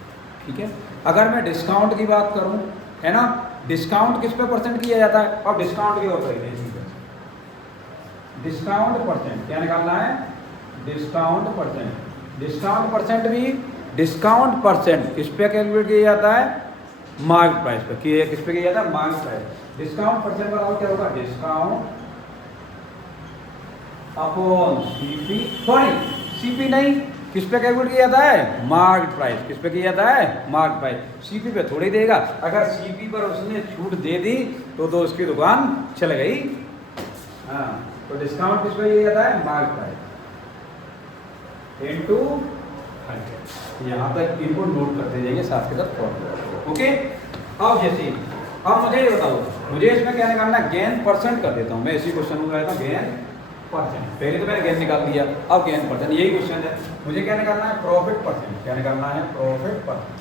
ठीक है। अगर मैं डिस्काउंट की बात करूं, है ना, डिस्काउंट किस पे परसेंट किया जाता है, और डिस्काउंट की होता है डिस्काउंट परसेंट। क्या निकालना है, डिस्काउंट परसेंट। डिस्काउंट परसेंट भी, डिस्काउंट परसेंट किस पे कैलकुलेट किया जाता है, मार्केट प्राइस पे। किस पे किया जाता है, मार्केट प्राइस। डिस्काउंट परसेंट बराबर क्या होगा, discount upon CP, sorry CP नहीं, किस पे कैलकुलेट किया जाता है, मार्केट प्राइस। किस पे किया जाता है, मार्केट प्राइस। सीपी पे थोड़ी देगा, अगर सीपी पर उसने छूट दे दी तो उसकी दुकान चल गई। हाँ, तो डिस्काउंट किस पे किया जाता है, मार्केट प्राइस इनटू 100। यहाँ तक इनको नोट करते जाइए साथ के साथ फॉर्मूला, ओके। अब जैसे अब मुझे ये बताओ, मुझे इसमें क्या निकालना है, गेन परसेंट कर देता हूँ मैं। इसी क्वेश्चन में आया था गेन परसेंट, पहले तो मैंने गेन निकाल दिया, अब गेन परसेंट, यही क्वेश्चन है। मुझे क्या निकालना है, प्रॉफिट परसेंट। क्या निकालना है, प्रॉफिट परसेंट।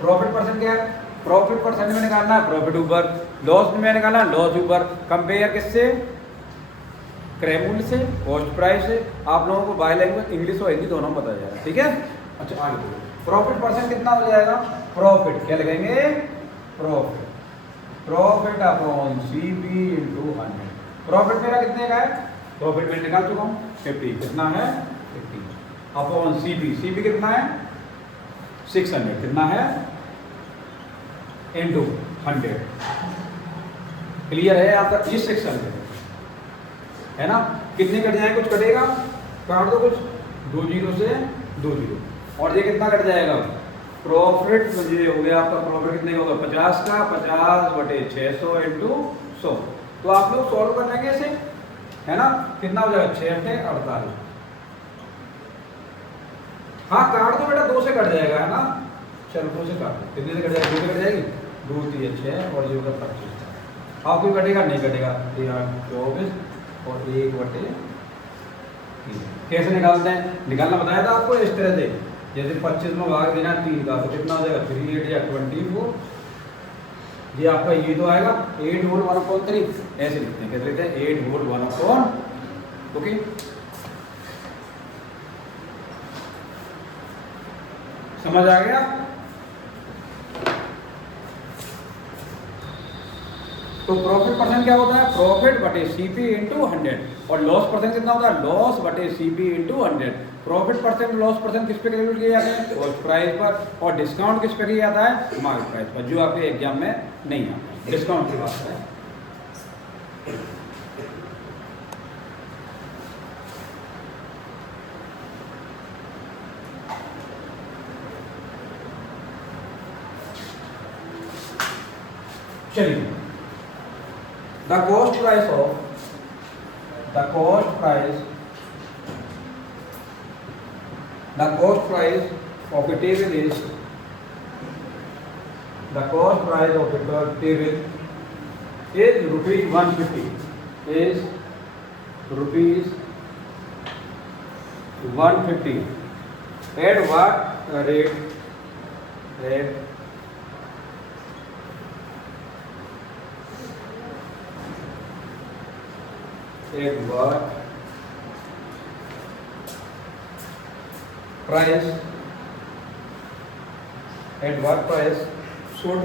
प्रॉफिट परसेंट क्या है, प्रॉफिट परसेंट में निकालना है प्रॉफिट ऊपर, लॉस में निकालना है लॉस ऊपर। कंपेयर किससे, क्रय मूल्य से, कॉस्ट प्राइस से। आप लोगों को बाय लैंग्वेज इंग्लिश और हिंदी दोनों बताया जाएगा, ठीक है। अच्छा आगे बोलो, प्रॉफिट परसेंट कितना हो जाएगा, प्रॉफिट क्या लगाएंगे, profit, profit upon CP into 100। Profit मेरा कितने का है, प्रॉफिट मैं निकाल चुका हूँ 50, कितना है 50, अपॉन सीपी, सीपी कितना है 600, कितना है इनटू 100। क्लियर है आपका, ये 600 है ना। कितने कट जाए, कुछ कटेगा, काट दो कुछ, 2 जीरो से 2 जीरो, और ये कितना कट जाएगा, प्रॉफिट ये हो गया आपका, प्रॉफिट कितने का होगा, 50 का, 50/600 इंटू 100। तो आप लोग सॉल्व कर लेंगे इसे, है ना, कितना हो जाएगा, 6 से 48। हाँ काट दो बेटा, 2 से कट जाएगा, है ना, चलो 2 से काट दो, कितने से कट जाएगी, 2 से कट जाएगी, 2 3 6 और ये होगा 25। आपको कटेगा, नहीं कटेगा, 24 और 1/3। कैसे निकालते हैं, निकालना बताया था आपको इस तरह से, जैसे 25 में भाग देना 3 का, तो कितना हो जाएगा, 3 8 या 24। ये आपका ये तो आएगा 8 होल 1/3, ऐसे लिखते हैं, कैसे लिखते हैं, 8 होल 1/, ओके। समझ आ गया। तो प्रॉफिट परसेंट क्या होता है, प्रॉफिट बटे सीपी इंटू 100, और लॉस परसेंट कितना होता है, लॉस बटे CP into 100। Profit percent loss percent किस पे कैलकुलेट किया जाता है, कॉस्ट प्राइस पर, और डिस्काउंट किस पे किया जाता है, मार्केट प्राइस पर, जो आपके एग्जाम में नहीं आता, डिस्काउंट की बात है। चलिए, the cost price of a table is, the cost price of a table is rupees 150, is rupees 150 at what rate, at what price, at what price should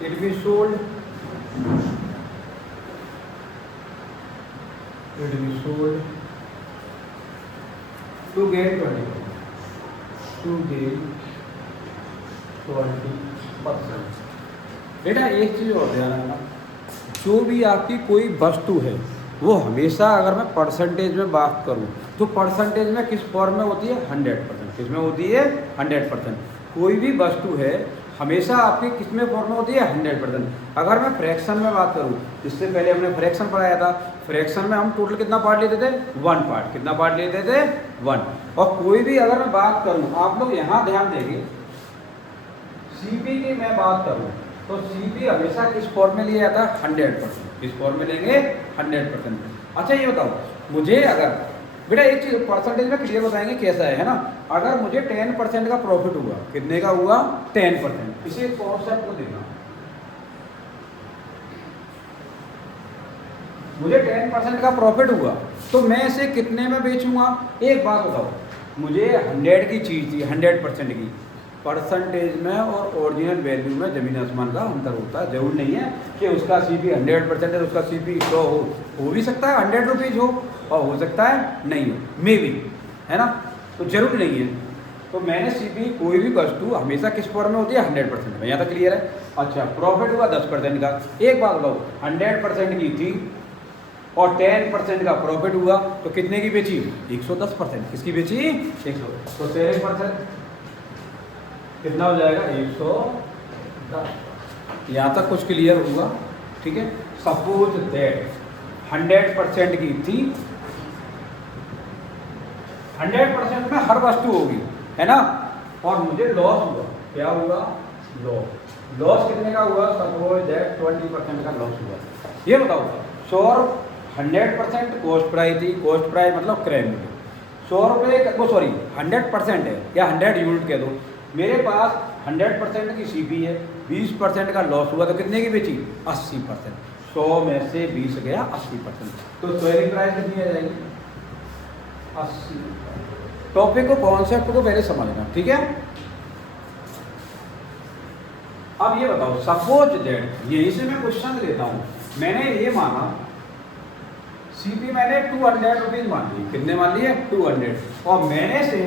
it be sold, to gain 20%। बेटा एक चीज़ और ध्यान रखना, जो भी आपकी कोई वस्तु है वो हमेशा, अगर मैं परसेंटेज में बात करूं तो परसेंटेज में किस फॉर्म में होती है, 100%। किस में होती है, 100%। कोई भी वस्तु है हमेशा आपकी किस में फॉर्म में होती है, 100%। अगर मैं फ्रैक्शन में बात करूं, इससे पहले हमने फ्रैक्शन पढ़ाया था, फ्रैक्शन में हम टोटल कितना पार्ट लेते थे, 1 पार्ट, कितना पार्ट लेते थे, 1। और कोई भी अगर मैं बात करूँ, आप लोग यहाँ ध्यान देंगे, सीपी की मैं बात करूँ तो सीपी हमेशा किस फॉर्म में लिया जाता है, 100%। किस फॉर्म में लेंगे, 100%। अच्छा ये बताओ मुझे, अगर बेटा एक चीज़ परसेंटेज में क्लियर बताएंगे कैसा है ना, अगर मुझे 10% का प्रॉफिट हुआ, कितने का हुआ, 10%, इसे कॉन्सेप्ट को देखना, मुझे 10% का प्रॉफिट हुआ तो मैं इसे कितने में बेचूंगा। एक बात बताओ, मुझे 100 की चीज़ थी, 100% की, परसेंटेज में और ओरिजिनल वैल्यू में ज़मीन आसमान का अंतर होता है। जरूर नहीं है कि उसका सीपी 100% है, उसका सीपी 100 हो भी सकता है 100 रुपीज़ हो, और हो सकता है नहीं हो, मे बी, है ना, तो जरूर नहीं है। तो मैंने सीपी कोई भी वस्तु हमेशा किस फॉर्म में होती है, 100% में। यहाँ तक क्लियर है। अच्छा, प्रॉफिट हुआ 10% का। एक बात बताओ, 100% की थी और 10% का प्रॉफिट हुआ तो कितने की बेची, 110%। किसकी बेची, 100। तो 10% कितना हो जाएगा, 110। यहाँ तक कुछ क्लियर हुआ, ठीक है। सपोज दैट 100% की थी, 100% में हर वस्तु होगी, है ना, और मुझे लॉस हुआ, क्या हुआ, लॉस कितने का हुआ, सपोज दैट 20% का लॉस हुआ। ये बताओ, 100% कॉस्ट प्राइस थी, कॉस्ट प्राइस मतलब क्रय मूल्य 100 रुपये, वो सॉरी 100% है, या 100 यूनिट कह दो। मेरे पास 100% की सीपी है, 20% का लॉस हुआ तो कितने की बेची, 80%। 100 में से 20 गया, 80%। तो सेलिंग प्राइस कितनी आ जाएगी, 80। टॉपिक को, कॉन्सेप्ट को पहले समझना, ठीक है। अब ये बताओ, सपोज दैट, यहीं से मैं क्वेश्चन लेता हूँ, मैंने ये माना सीपी मैंने 200 रुपीज मान ली, कितने मान लिए, 200, और मैंने से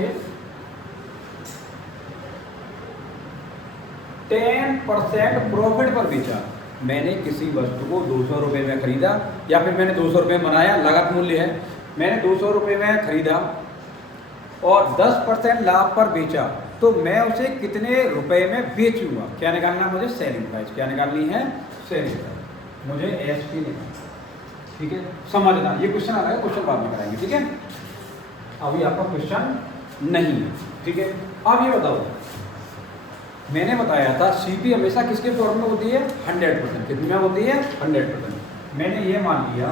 10% प्रॉफिट पर बेचा। मैंने किसी वस्तु को 200 रुपये में खरीदा, या फिर मैंने 200 रुपये बनाया, लागत मूल्य है, मैंने 200 रुपये में खरीदा और 10% लाभ पर बेचा, तो मैं उसे कितने रुपए में बेचूंगा? क्या निकालना है मुझे? Selling price. क्या निकालनी है? Selling price. मुझे एसपी निकालना, ठीक है, समझना। ये क्वेश्चन आ रहा है, क्वेश्चन बाद में कराएंगे, ठीक है, अभी आपका क्वेश्चन नहीं है, ठीक है। अब ये बताओ, मैंने बताया था सीपी हमेशा किसके फॉर्म में होती है? 100%। कितनी में होती है? 100%। मैंने ये मान लिया,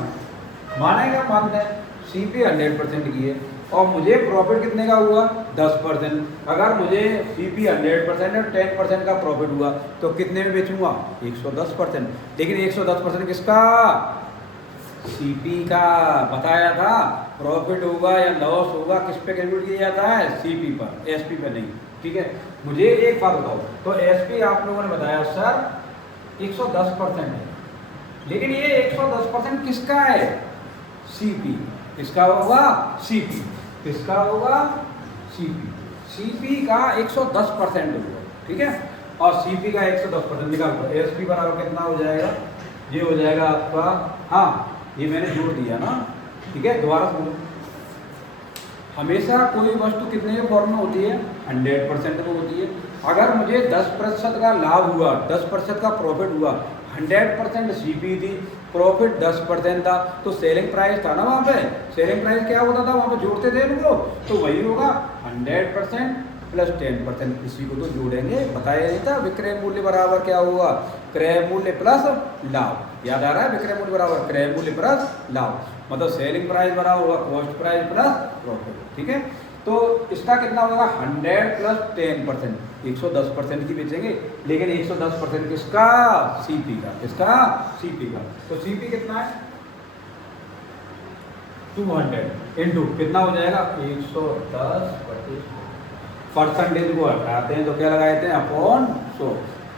मानेगा मानना है, सीपी 100% की है और मुझे प्रॉफिट कितने का हुआ? 10%। अगर मुझे सीपी 100% और 10% का प्रॉफिट हुआ तो कितने में बेचूंगा? 110%। लेकिन 110% किसका? सीपी का। बताया था प्रॉफिट होगा या लॉस होगा किस पे कैलकुलेट किया जाता है? सीपी पर, एसपी पे नहीं, ठीक है। मुझे एक बात बताओ, तो एसपी आप लोगों ने बताया सर 110% है, लेकिन ये 110% किसका है? सीपी। किसका होगा? सीपी। किसका होगा? सीपी। सीपी का 110% होगा, ठीक है। और सीपी का 110% निकाल दो, एसपी बराबर कितना हो जाएगा? ये हो जाएगा आपका, हाँ ये मैंने जोड़ दिया ना, ठीक है। दोबारा बोलो, हमेशा कोई वस्तु कितने के फॉर्म में होती है? 100% में होती है। अगर मुझे 10% का लाभ हुआ, 10% का प्रॉफिट हुआ, 100% सीपी थी, प्रॉफिट 10% था, तो सेलिंग प्राइस था ना वहाँ पे। सेलिंग प्राइस क्या होता था? वहाँ पे जोड़ते थे इनको, तो वही होगा 100% प्लस 10%। इसी को तो जोड़ेंगे, बताया नहीं था विक्रय मूल्य बराबर क्या होगा? क्रय मूल्य प्लस लाभ। याद आ रहा है? विक्रय मूल्य बराबर क्रय मूल्य प्लस लाभ, मतलब सेलिंग प्राइस बराबर होगा कॉस्ट प्राइस प्लस प्रॉफिट, ठीक है। तो इसका कितना होगा? 100 प्लस 10%, 110% की बेचेंगे, लेकिन 110% किसका? सीपी का। किसका? सीपी का। तो सीपी कितना है? 200 इंटू कितना हो जाएगा? 110 परसेंटेज को हटाते हैं तो क्या लगाते हैं? अपॉन 100।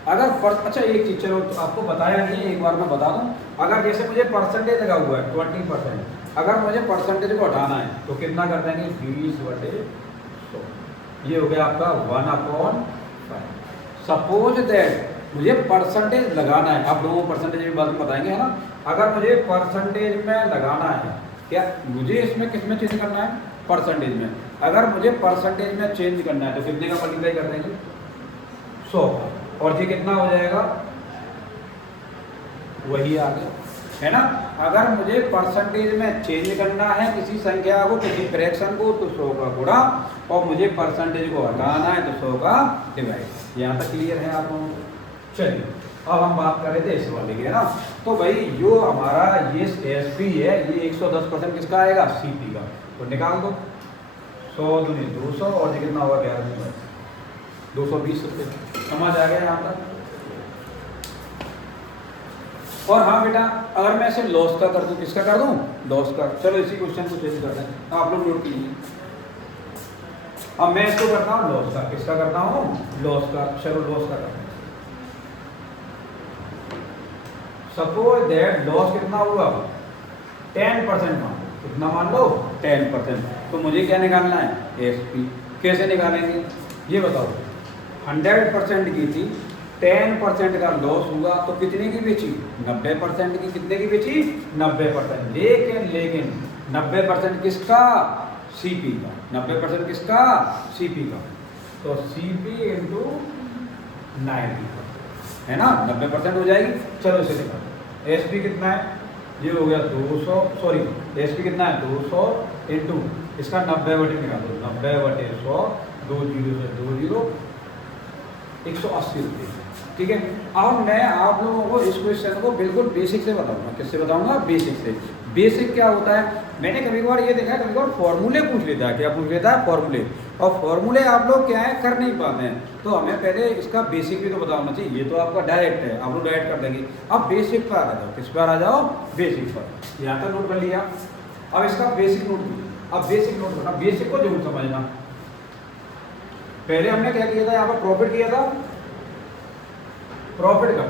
अगर अच्छा एक चीज, चलो तो आपको बताया नहीं, एक बार मैं बता दूं। अगर जैसे मुझे परसेंटेज लगा हुआ है 20%, अगर मुझे परसेंटेज को हटाना है तो कितना कर देंगे? 20/100। ये हो गया आपका 1/5। सपोज दैट मुझे परसेंटेज लगाना है, आप लोगों को परसेंटेज भी बाद में बताएंगे, है ना। अगर मुझे परसेंटेज में लगाना है, क्या मुझे इसमें किस में चेंज करना है? परसेंटेज में। अगर मुझे परसेंटेज में चेंज करना है तो कितने का मल्टीप्लाई कर देंगे? 100 का। और ये कितना हो जाएगा? वही आ गया, है ना। अगर मुझे परसेंटेज में चेंज करना है किसी संख्या को, किसी फ्रैक्शन को, तो 100 का गुणा, और मुझे परसेंटेज को हटाना है तो 100 का डिवाइड। यहाँ तक क्लियर है आप लोगों को? चलिए अब हम बात कर रहे थे इस वाले की, है ना। तो भाई जो हमारा ये एसपी है, ये 110% किसका आएगा? सीपी का। तो निकाल दो, 100 दूनी 200 और ये कितना होगा? 11 220 रुपये। समझ आ गया यहाँ तक? और हाँ बेटा, अगर मैं इसे लॉस का कर दूं, किसका कर दूं? लॉस का। चलो इसी क्वेश्चन को चेंज करते हैं, आप लोग नोट कीजिए। अब मैं इसको करता हूँ लॉस का। किसका करता हूँ? लॉस का। चलो लॉस का करते हैं। सपोज दैट लॉस कितना हुआ? 10% मान लो। कितना मान लो? 10%। तो मुझे क्या निकालना है? एसपी। कैसे निकालेंगे ये बताओ? 100% की थी, 10% का लॉस हुआ, तो कितने की बेची? 90% की। कितने की बेची? 90%। लेकिन 90% किसका? सीपी का। 90% किसका? सीपी का। तो सीपी इंटू 90, है ना, 90% हो जाएगी। चलो इसे निकालो। एसपी कितना है? ये हो गया 200, सॉरी एसपी कितना है? 200 इंटू इसका 90/100 निकालो। 90/100, 2 जीरो से 2 जीरो, 180 रुपये, ठीक है। अब मैं आप लोगों को इस क्वेश्चन को बिल्कुल बेसिक से बताऊंगा। किससे बताऊंगा? बेसिक से। बेसिक क्या होता है? मैंने कभी कभार ये देखा है, कभी कभार फॉर्मूले पूछ लेता है। क्या पूछ लेता है? फॉर्मूले। और फॉर्मूले आप लोग क्या है, कर नहीं पाते हैं, तो हमें पहले इसका बेसिक भी तो पता होना चाहिए। ये तो आपका डायरेक्ट है, आप लोग डायरेक्ट कर देंगे। अब बेसिक पर आ जाओ। किस पर आ जाओ? बेसिक पर। यहाँ तक नोट कर लिया। अब इसका बेसिक नोट कीजिए। अब बेसिक नोट करना, बेसिक को जरूर समझना। पहले हमने क्या किया था? यहाँ पर प्रॉफिट किया था, प्रॉफिट का।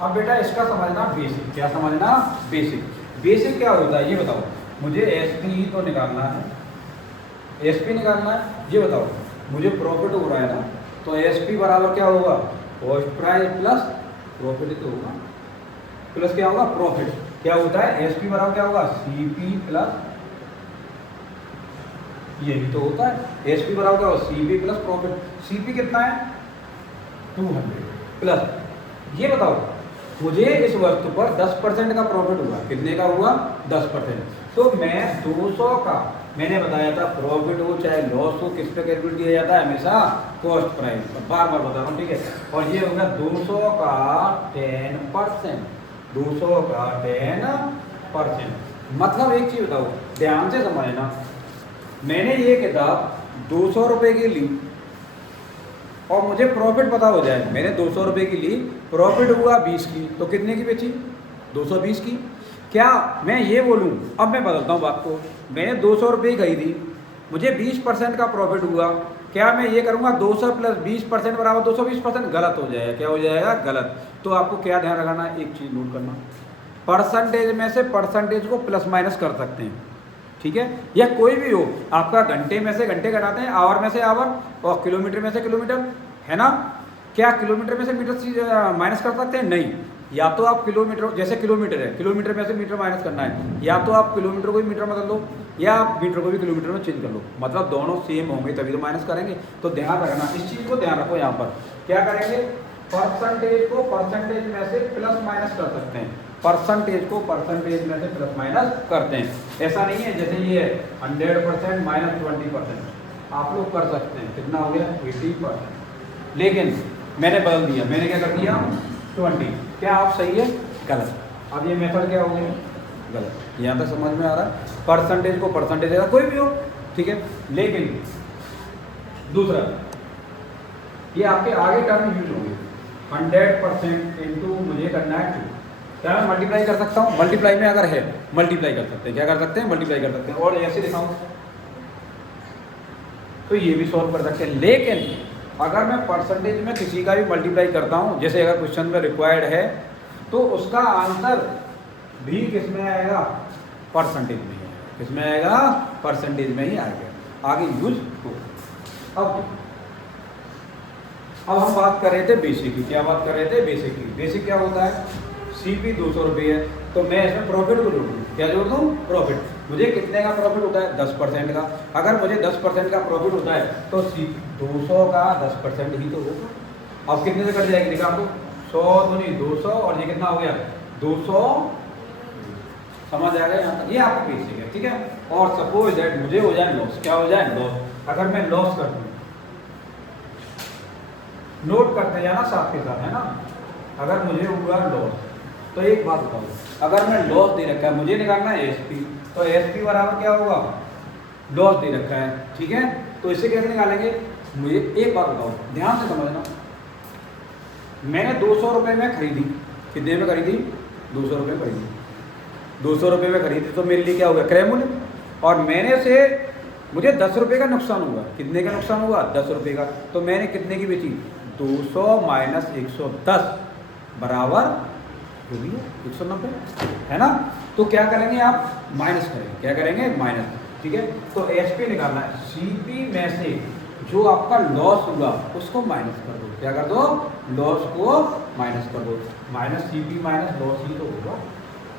अब बेटा इसका समझना बेसिक। क्या समझना? बेसिक। बेसिक क्या होता है ये बताओ मुझे? एसपी ही तो निकालना है, एसपी निकालना है। ये बताओ मुझे प्रॉफिट हो रहा है ना, तो एसपी बराबर क्या होगा? कॉस्ट प्राइस प्लस प्रॉफिट ही तो होगा, प्लस क्या होगा प्रॉफिट, क्या होता है एसपी बराबर क्या होगा सीपी प्लस, ये भी तो होता है एसपी बराबर क्या होगा सीपी प्लस प्रॉफिट। सीपी कितना है 200 प्लस, ये बताओ मुझे इस वस्तु पर 10% का प्रॉफिट हुआ, कितने का हुआ 10%, तो मैं 200 का, मैंने बताया था प्रॉफिट हो चाहे लॉस हो किस पे कैलकुलेट किया जाता है हमेशा कॉस्ट प्राइस, बार बार बता रहा हूँ ठीक है। और ये होगा 200 का 10%, 200 का 10%, मतलब एक चीज बताओ ध्यान से समझना, मैंने ये किताब 200 रुपए की ली और मुझे प्रॉफिट पता हो जाए, मैंने 200 रुपए की ली, प्रॉफिट हुआ 20 की, तो कितने की बेची 220 की। क्या मैं ये बोलूँ, अब मैं बदलता हूँ बात को, मैंने 200 रुपये की खरीदी, मुझे 20% का प्रॉफिट हुआ, क्या मैं ये करूँगा 200 प्लस 20% बराबर 220%, गलत हो जाएगा, क्या हो जाएगा गलत। तो आपको क्या ध्यान रखना है, एक चीज़ नोट करना, परसेंटेज में से परसेंटेज को प्लस माइनस कर सकते हैं, ठीक है, या कोई भी हो, आपका घंटे में से घंटे घटाते हैं, आवर में से आवर, और किलोमीटर में से किलोमीटर, है ना, क्या किलोमीटर में से मीटर माइनस कर सकते हैं, नहीं, या तो आप किलोमीटर, जैसे किलोमीटर है, किलोमीटर में से मीटर माइनस करना है, या तो आप किलोमीटर को भी मीटर में बदल लो, या आप मीटर को भी किलोमीटर में चेंज कर लो, मतलब दोनों सेम होंगे तभी तो माइनस करेंगे। तो ध्यान रखना, इस चीज़ को ध्यान रखो, यहाँ पर क्या करेंगे, परसेंटेज को परसेंटेज में से प्लस माइनस कर सकते हैं, परसेंटेज को परसेंटेज में से प्लस माइनस करते हैं, ऐसा नहीं है जैसे ये 100% माइनस 20%, आप लोग कर सकते हैं, कितना हो गया 80%, लेकिन मैंने बदल दिया, मैंने क्या कर दिया 20, क्या आप सही है गलत, अब ये मेथड क्या हो गया गलत, यहाँ तक समझ में आ रहा है, परसेंटेज को परसेंटेज है कोई भी हो ठीक है, लेकिन दूसरा ये आपके आगे टर्म यूज होंगे, 100% इंटू मुझे करना है 2, क्या मैं मल्टीप्लाई कर सकता हूँ, मल्टीप्लाई में अगर है मल्टीप्लाई कर सकते हैं, क्या कर सकते हैं मल्टीप्लाई कर सकते हैं, और ऐसे दिखाऊँ तो ये भी सॉल्व कर सकते हैं, लेकिन अगर मैं परसेंटेज में किसी का भी मल्टीप्लाई करता हूँ, जैसे अगर क्वेश्चन में रिक्वायर्ड है तो उसका आंसर भी किस में आएगा परसेंटेज में ही, किस में आएगा परसेंटेज में ही आएगा, आगे यूज हो। अब हम बात कर रहे थे बेसिक की, क्या बात कर रहे थे बेसिक की, बेसिक क्या होता है सीपी 200 रुपये है, तो मैं इसमें प्रॉफिट को जोड़ दूँ, क्या जोड़ दूँ प्रॉफिट, मुझे कितने का प्रॉफिट होता है 10% का, अगर मुझे 10% का प्रॉफिट होता है तो सीपी 200 का 10% ही तो होगा। अब कितने से कट जाएगी देखा आपको, 100 दूनी 200 और ये कितना हो गया 200, समझ आ गया यहाँ तक, ये आपका बेसिक है ठीक है। और सपोज दैट मुझे हो जाए लॉस, क्या हो जाए लॉस, अगर मैं लॉस कर दूँ, नोट करते जाना साथ के साथ है ना, अगर मुझे हुआ लॉस, तो एक बात बताओ, अगर मैं लॉस दे रखा है, मुझे निकालना है एसपी, तो एसपी बराबर क्या होगा लॉस दे रखा है, ठीक है, तो इसे कैसे निकालेंगे, मुझे एक बात बताओ ध्यान से समझना, मैंने 200 रुपये में खरीदी, कितने में खरीदी 200 रुपये खरीदी, 200 रुपये में खरीदी तो मेरे लिए क्या हो गया क्रय मूल्य, और मैंने से मुझे 10 रुपये का नुकसान हुआ, कितने का नुकसान हुआ 10 रुपये का, तो मैंने कितने की बेची 200 माइनस 110 बराबर जो भी है 190, है ना, तो क्या करेंगे आप माइनस करेंगे, क्या करेंगे माइनस, ठीक है, तो एसपी निकालना है, सीपी में से जो आपका लॉस हुआ उसको माइनस कर दो, क्या कर दो लॉस को माइनस कर दो, माइनस सीपी माइनस लॉस ही तो होगा,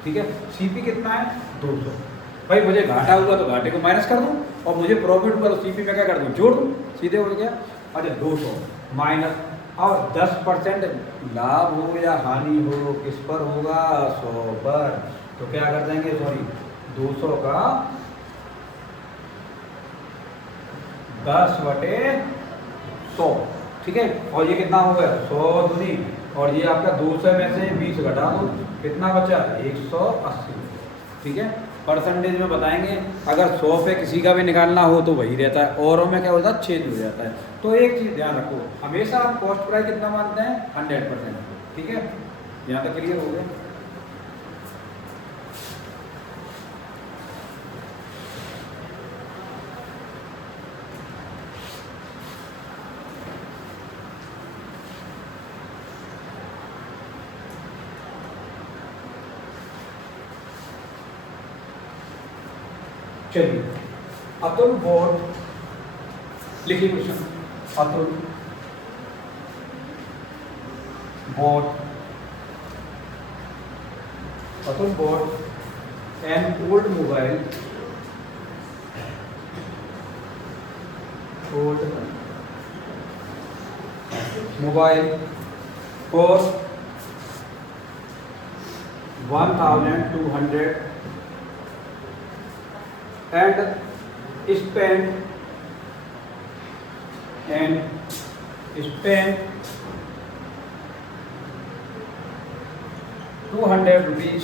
ठीक है, सीपी कितना है 200, भाई मुझे घाटा हुआ तो घाटे को माइनस कर दूं, और मुझे प्रॉफिट हुआ तो सीपी में क्या कर दूं जोड़ दूं, सीधे हो गया। अच्छा 200 माइनस, और 10% लाभ हो या हानि हो किस पर होगा 100 पर, तो क्या कर देंगे सॉरी 200 का 10/100, ठीक है, और ये कितना हो गया 100 दूनी, और ये आपका 200 में से 20 घटा दो, कितना बचा 180, ठीक है, परसेंटेज में बताएंगे, अगर 100 पे किसी का भी निकालना हो तो वही रहता है, औरों में क्या होता है चेंज हो जाता है। तो एक चीज़ ध्यान रखो, हमेशा हम कॉस्ट प्राइस कितना मानते हैं 100%, ठीक है, यहाँ तक क्लियर हो गया। चलिए अतुल बोर्ड लिखिए question, Atul board Atul bought an old mobile for 1,200 and spent 200 rupees.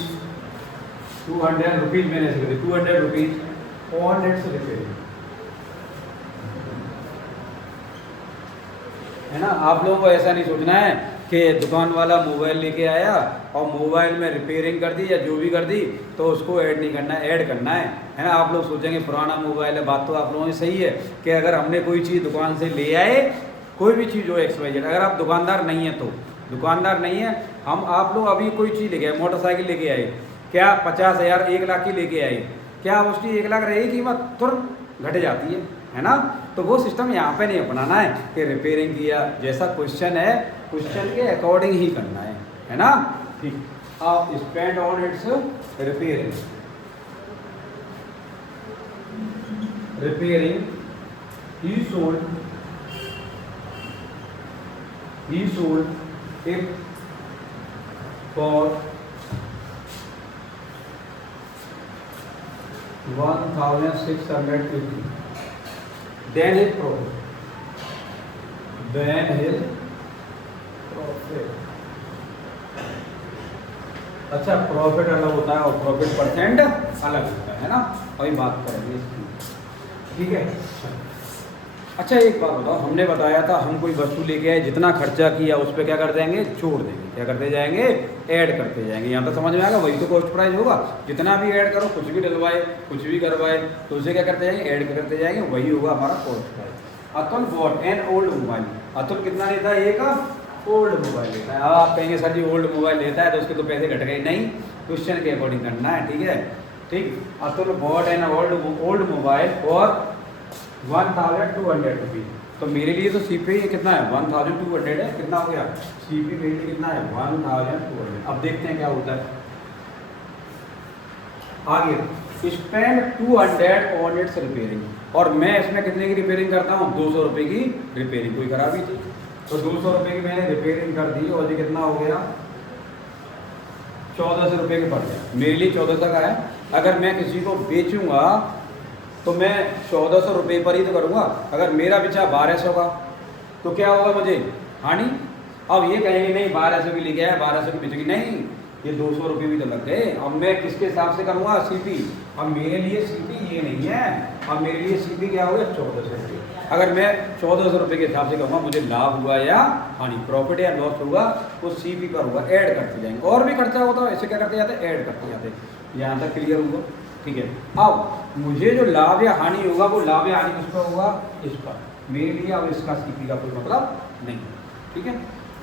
200 rupees मैंने ऐसे कर 200 rupees on its repairing, है ना। आप लोगों को ऐसा नहीं सोचना है कि दुकान वाला मोबाइल लेके आया और मोबाइल में रिपेयरिंग कर दी या जो भी कर दी तो उसको ऐड नहीं करना है, ऐड करना है ना। आप लोग सोचेंगे पुराना मोबाइल है, बात तो आप लोगों की सही है कि अगर हमने कोई चीज़ दुकान से ले आए, कोई भी चीज़ हो XYZ, अगर आप दुकानदार नहीं है तो दुकानदार नहीं है, हम आप लोग अभी कोई चीज़ लेके आए, मोटरसाइकिल लेके आए, क्या 50,000 1 लाख की लेके आए, क्या उसकी 1 लाख रहेगी कीमत, तुरंत घट जाती है ना। तो वो सिस्टम यहाँ पे नहीं अपनाना है कि रिपेयरिंग किया, जैसा क्वेश्चन है क्वेश्चन के अकॉर्डिंग ही करना है ना। ठीक, आप spend on it's repairing he sold it for 1,680. Then his profit. अच्छा, प्रॉफिट अलग होता है और प्रॉफिट परसेंट अलग होता है ना, अभी बात करेंगे इसकी, ठीक है। अच्छा एक बात बताओ, हमने बताया था हम कोई वस्तु लेके आए, जितना खर्चा किया उस पर क्या कर देंगे, जोड़ देंगे, क्या करते जाएंगे, ऐड करते जाएंगे। यहाँ तो समझ में आएगा, वही तो कॉस्ट प्राइस होगा। जितना भी ऐड करो, कुछ भी डलवाए, कुछ भी करवाए, तो उसे क्या करते जाएंगे, ऐड करते जाएंगे, वही होगा हमारा cost price. Atul bot an old mobile, Atul कितना लेता है, एक ओल्ड मोबाइल लेता है। अब आप कहेंगे सर जी ओल्ड मोबाइल लेता है तो उसके तो पैसे घट गए, नहीं, क्वेश्चन के अकॉर्डिंग करना है, ठीक है। ठीक, Atul bot an old mobile और 1,200 रुपीज़। तो मेरे लिए तो CP कितना है, 1,200 है, कितना हो गया, CP मेरे लिए कितना है, 1,200। अब देखते हैं क्या होता है आगे। स्पेंड 200 ऑन इट्स रिपेयरिंग, और मैं इसमें कितने की रिपेयरिंग करता हूँ, 200 रुपये की रिपेयरिंग। कोई खराबी थी तो 200 रुपये की मैंने रिपेयरिंग कर दी, और ये कितना हो गया, 1,400 रुपये के पड़ गया। मेरे लिए 1,400 का है। अगर मैं किसी को बेचूंगा तो मैं 1,400 रुपये पर ही तो करूँगा। अगर मेरा बेचा 1,200 का तो क्या होगा, मुझे हानि। अब ये कहेंगे नहीं 1,200 की लेके आया, 1,200 की बेचेगी, नहीं, ये 200 रुपये भी तो लग गए। अब मैं किसके हिसाब से करूँगा, CP। अब मेरे लिए CP ये नहीं है, अब मेरे लिए CP क्या हो गया, 1,400 रुपये। अगर मैं 1,400 रुपये के हिसाब से कहूँगा, मुझे लाभ हुआ या हानि, प्रॉफिट या लॉस होगा, वो CP पर होगा, ऐड करते जाएंगे। और भी खर्चा होता है, ऐसे क्या करते जाते हैं, ऐड करते जाते हैं। यहाँ तक क्लियर हुआ, ठीक है। अब मुझे जो लाभ या हानि होगा, वो लाभ या हानि किस पर होगा, इस पर। मेरे लिए अब इसका CP का कोई मतलब नहीं, ठीक है।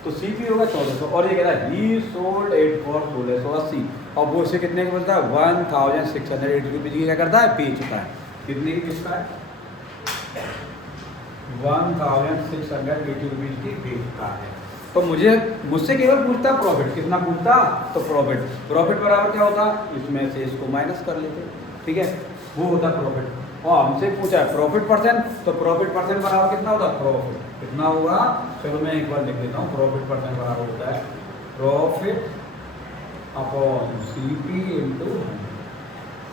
तो CP होगा 1,400, और ये कहता है ही सोल्ड इट फॉर 1,680, और वो उसे कितने का बोलता है, 1,680 रुपीज़ की क्या करता है, बेचता है। कितने की बेचता है, 1,680 रुपीज़ की बेचता है। तो मुझसे केवल पूछता प्रॉफिट, कितना पूछता, तो प्रॉफिट बराबर क्या होता, इसमें से इसको माइनस कर लेते, ठीक है, वो होता प्रॉफिट। और हमसे पूछा है प्रॉफिट परसेंट, तो प्रॉफिट परसेंट बराबर कितना होता, प्रॉफिट कितना होगा, चलो मैं एक बार लिख लेता हूँ। प्रॉफिट परसेंट बराबर होता है प्रॉफिट अपॉन CP इंटू।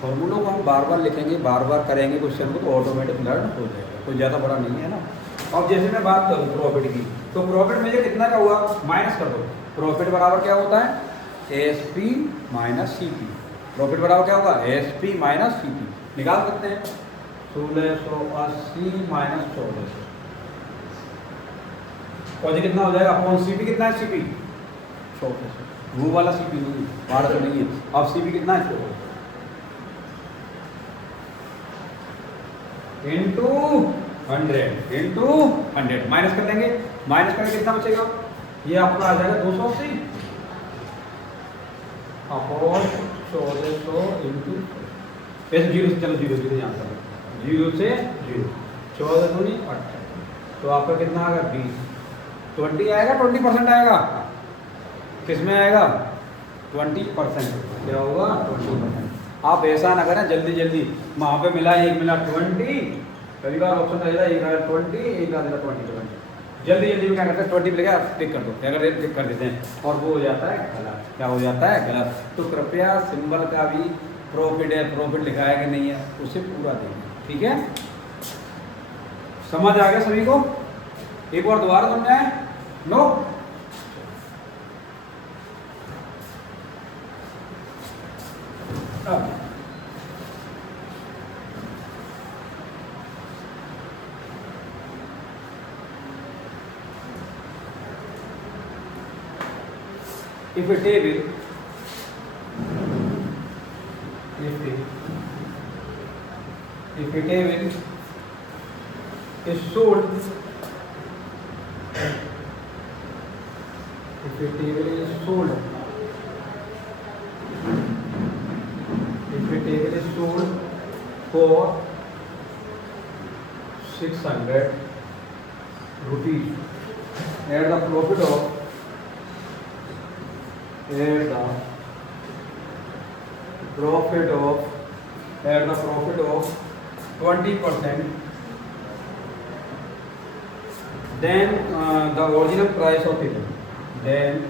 फॉर्मूलों को हम बार बार लिखेंगे, बार बार करेंगे क्वेश्चन को, तो ऑटोमेटिक लर्न हो जाएगा, कोई ज़्यादा बड़ा नहीं है ना। अब जैसे मैं बात करूँ प्रॉफिट की, तो प्रॉफिट में ये कितना का हुआ, माइनस कर दो। प्रॉफिट बराबर क्या होता है, SP माइनस CP। प्रॉफिट बराबर क्या होगा, SP माइनस CP। निकाल सकते हैं, 1,680 माइनस 1,400, और ये कितना हो जाएगा, अपॉन CP कितना है, CP 1,400। वो वाला CP नहीं है, 1,200 नहीं है। अब CP कितना है, 1,400 इंटू 100 माइनस कर देंगे। माइनस करके कितना बचेगा, ये आपका आ जाएगा 280 अपॉन 1,400 इंटू, वैसे 0 से, चलो 0 यहाँ पर 0 से 0, 14 दूनी 18, तो आपका कितना आएगा, 20 आएगा, 20% आएगा, किस में आएगा, 20%। क्या होगा? 20%। आप ऐसा ना करें जल्दी जल्दी, वहाँ पे मिला 1 मिला 20, कभी बार ऑप्शन रहेगा 1 आएगा 20, 1 आ जाएगा 20। जल्दी जल्दी में क्या करते हैं 20 मिलेगा टिक कर दो, क्या करते हैं टिक कर देते हैं और वो हो जाता है गलत। क्या हो जाता है? गलत। तो कृपया सिंबल का भी प्रॉफिट है, प्रॉफिट लिखा है कि नहीं है उसे पूरा देंगे, ठीक है? समझ आ गया सभी को? एक बार दोबारा समझाएं? नो? अब if a table if a table is sold, if a table is sold, if a table is sold for 600 rupees, add the profit of add the profit of 20%, then the original price of it, then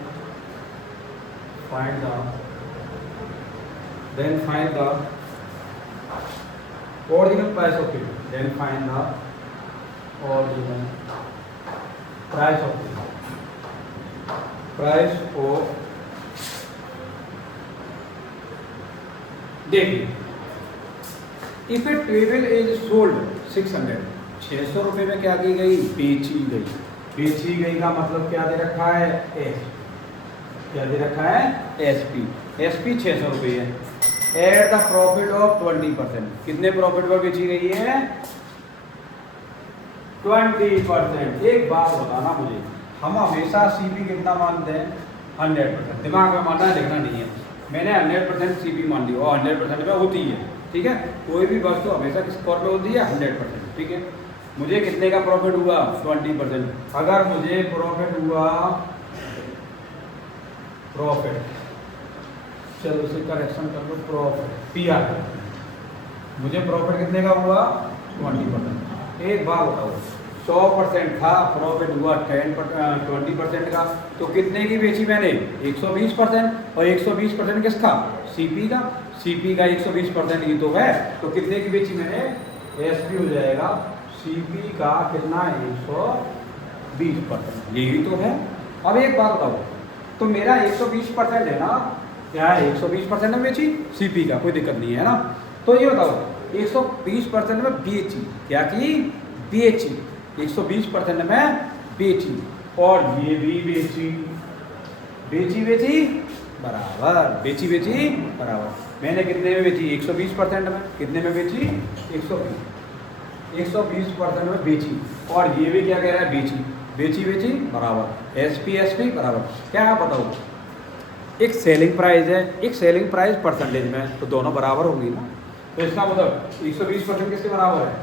find the original price of it, then find the original price of it, price of, देखिए if A table is sold 600, 600 रुपये में क्या की गई? बेची गई। बेची गई का मतलब क्या दे रखा है? एस। क्या दे रखा है? एसपी। एसपी 600 रुपये है। एड द प्रॉफिट ऑफ 20%, कितने प्रॉफिट पर बेची गई है? 20%। एक बात बताना मुझे, हम हमेशा सीपी कितना मानते हैं? 100%। दिमाग में मानना है, लिखना नहीं है। मैंने 100% सीपी मान ली और 100% में होती है, ठीक है? कोई भी वस्तु हमेशा किस स्कोर पे होती है? 100%, ठीक है? मुझे कितने का प्रॉफिट हुआ? 20%। अगर मुझे प्रॉफिट हुआ, प्रॉफिट, चलो उसे करेक्शन कर लो, प्रॉफिट पीआर, मुझे प्रॉफिट कितने का हुआ? 20%। एक बार बताओ, 100% था, प्रॉफिट हुआ 20% का, तो कितने की बेची मैंने? 120%। और 120% किसका? सीपी का। सीपी का 120% ही तो है, तो कितने की बेची मैंने? एसपी हो जाएगा सीपी का कितना? 120%। यही तो है। अब एक बात बताओ, तो मेरा 120% है ना? क्या है? 120% में बेची सीपी का, कोई दिक्कत नहीं है ना? तो ये बताओ 120% में बेची, क्या की? बेची। 120% में बेची और ये भी बेची, बेची बराबर, बेची बराबर। मैंने कितने में बेची? 120% में। कितने में बेची? 120% में बेची और ये भी क्या कह रहा है? बेची बराबर। एसपी बराबर। क्या आप बताओ, एक सेलिंग प्राइस है, एक सेलिंग प्राइस परसेंटेज में, तो दोनों बराबर होंगी ना? तो इसका मतलब 120% किसके बराबर है?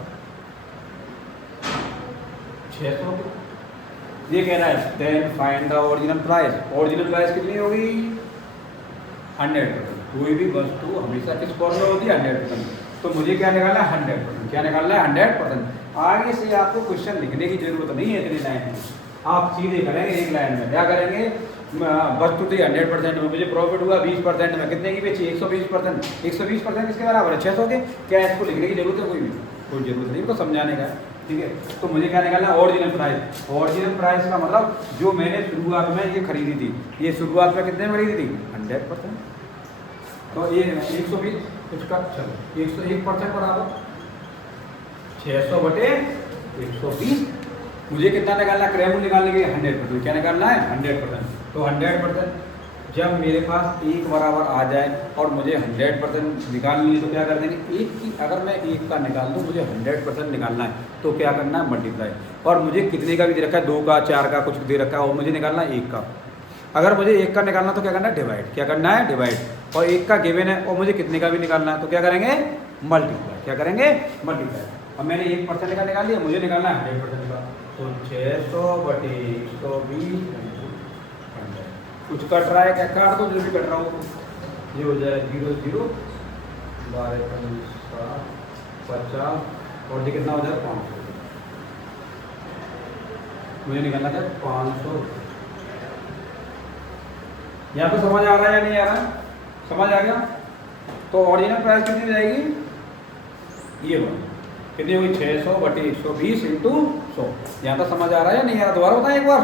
600 रुपये। ये कह रहा है then find the original price. Original price कितनी होगी? 100%। कोई भी वस्तु हमेशा किस स्कोर में होती है? 100%। तो मुझे क्या निकालना है? 100%। क्या निकालना है? 100%। आगे से आपको क्वेश्चन लिखने की जरूरत नहीं है इतनी लाइन में, आप सीधे करेंगे एक लाइन में। क्या करेंगे? वस्तु थी 100% में, मुझे प्रॉफिट हुआ 20% में, कितने की बेची? 120%। 120% किसके बराबर है? 600 के। क्या इसको लिखने की जरूरत है? कोई जरूरत नहीं, इसको समझाने का, ठीक है? तो मुझे क्या निकालना है? Original price. ओरिजिनल प्राइस का मतलब जो मैंने शुरुआत में ये खरीदी थी, ये शुरुआत में कितने में खरीदी थी? 100%। तो ये 120 इसका, चलो 101% बराबर 600/120। मुझे कितना निकालना है? क्रय मूल्य निकालने के लिए 100%। क्या निकालना है? 100%। तो 100% जब मेरे पास एक बराबर आ जाए और मुझे 100% निकालनी है, तो क्या कर देंगे? एक की, अगर मैं एक का निकाल दूँ, मुझे 100% निकालना है, तो क्या करना है? मल्टीप्लाई। और मुझे कितने का भी दे रखा है? 2 का, 4 का, कुछ दे रखा है, और मुझे निकालना है 1 का। अगर मुझे 1 का निकालना तो क्या करना है? डिवाइड। क्या करना है? डिवाइड। और 1 का गिवन है और मुझे कितने का भी निकालना है, तो क्या करेंगे? मल्टीप्लाई। क्या करेंगे? मल्टीप्लाई। अब मैंने 1% का निकाल लिया, मुझे निकालना है 100% का, तो 600/120 100। कुछ कट रहा है क्या, काट दो जो भी कट रहा हो, ये हो जाए 0 0 12 50 और ये कितना हो जाए 500। मुझे निकालना था 500। यहाँ पे समझ आ रहा है या नहीं आ रहा है? समझ आ गया? तो ओरिजिनल प्राइस कितनी जाएगी, ये बोलो कितनी होगी, 600 बटे 120 इंटू 100। यहाँ तक समझ आ रहा है या नहीं आ रहा? दोबारा बताएं एक बार,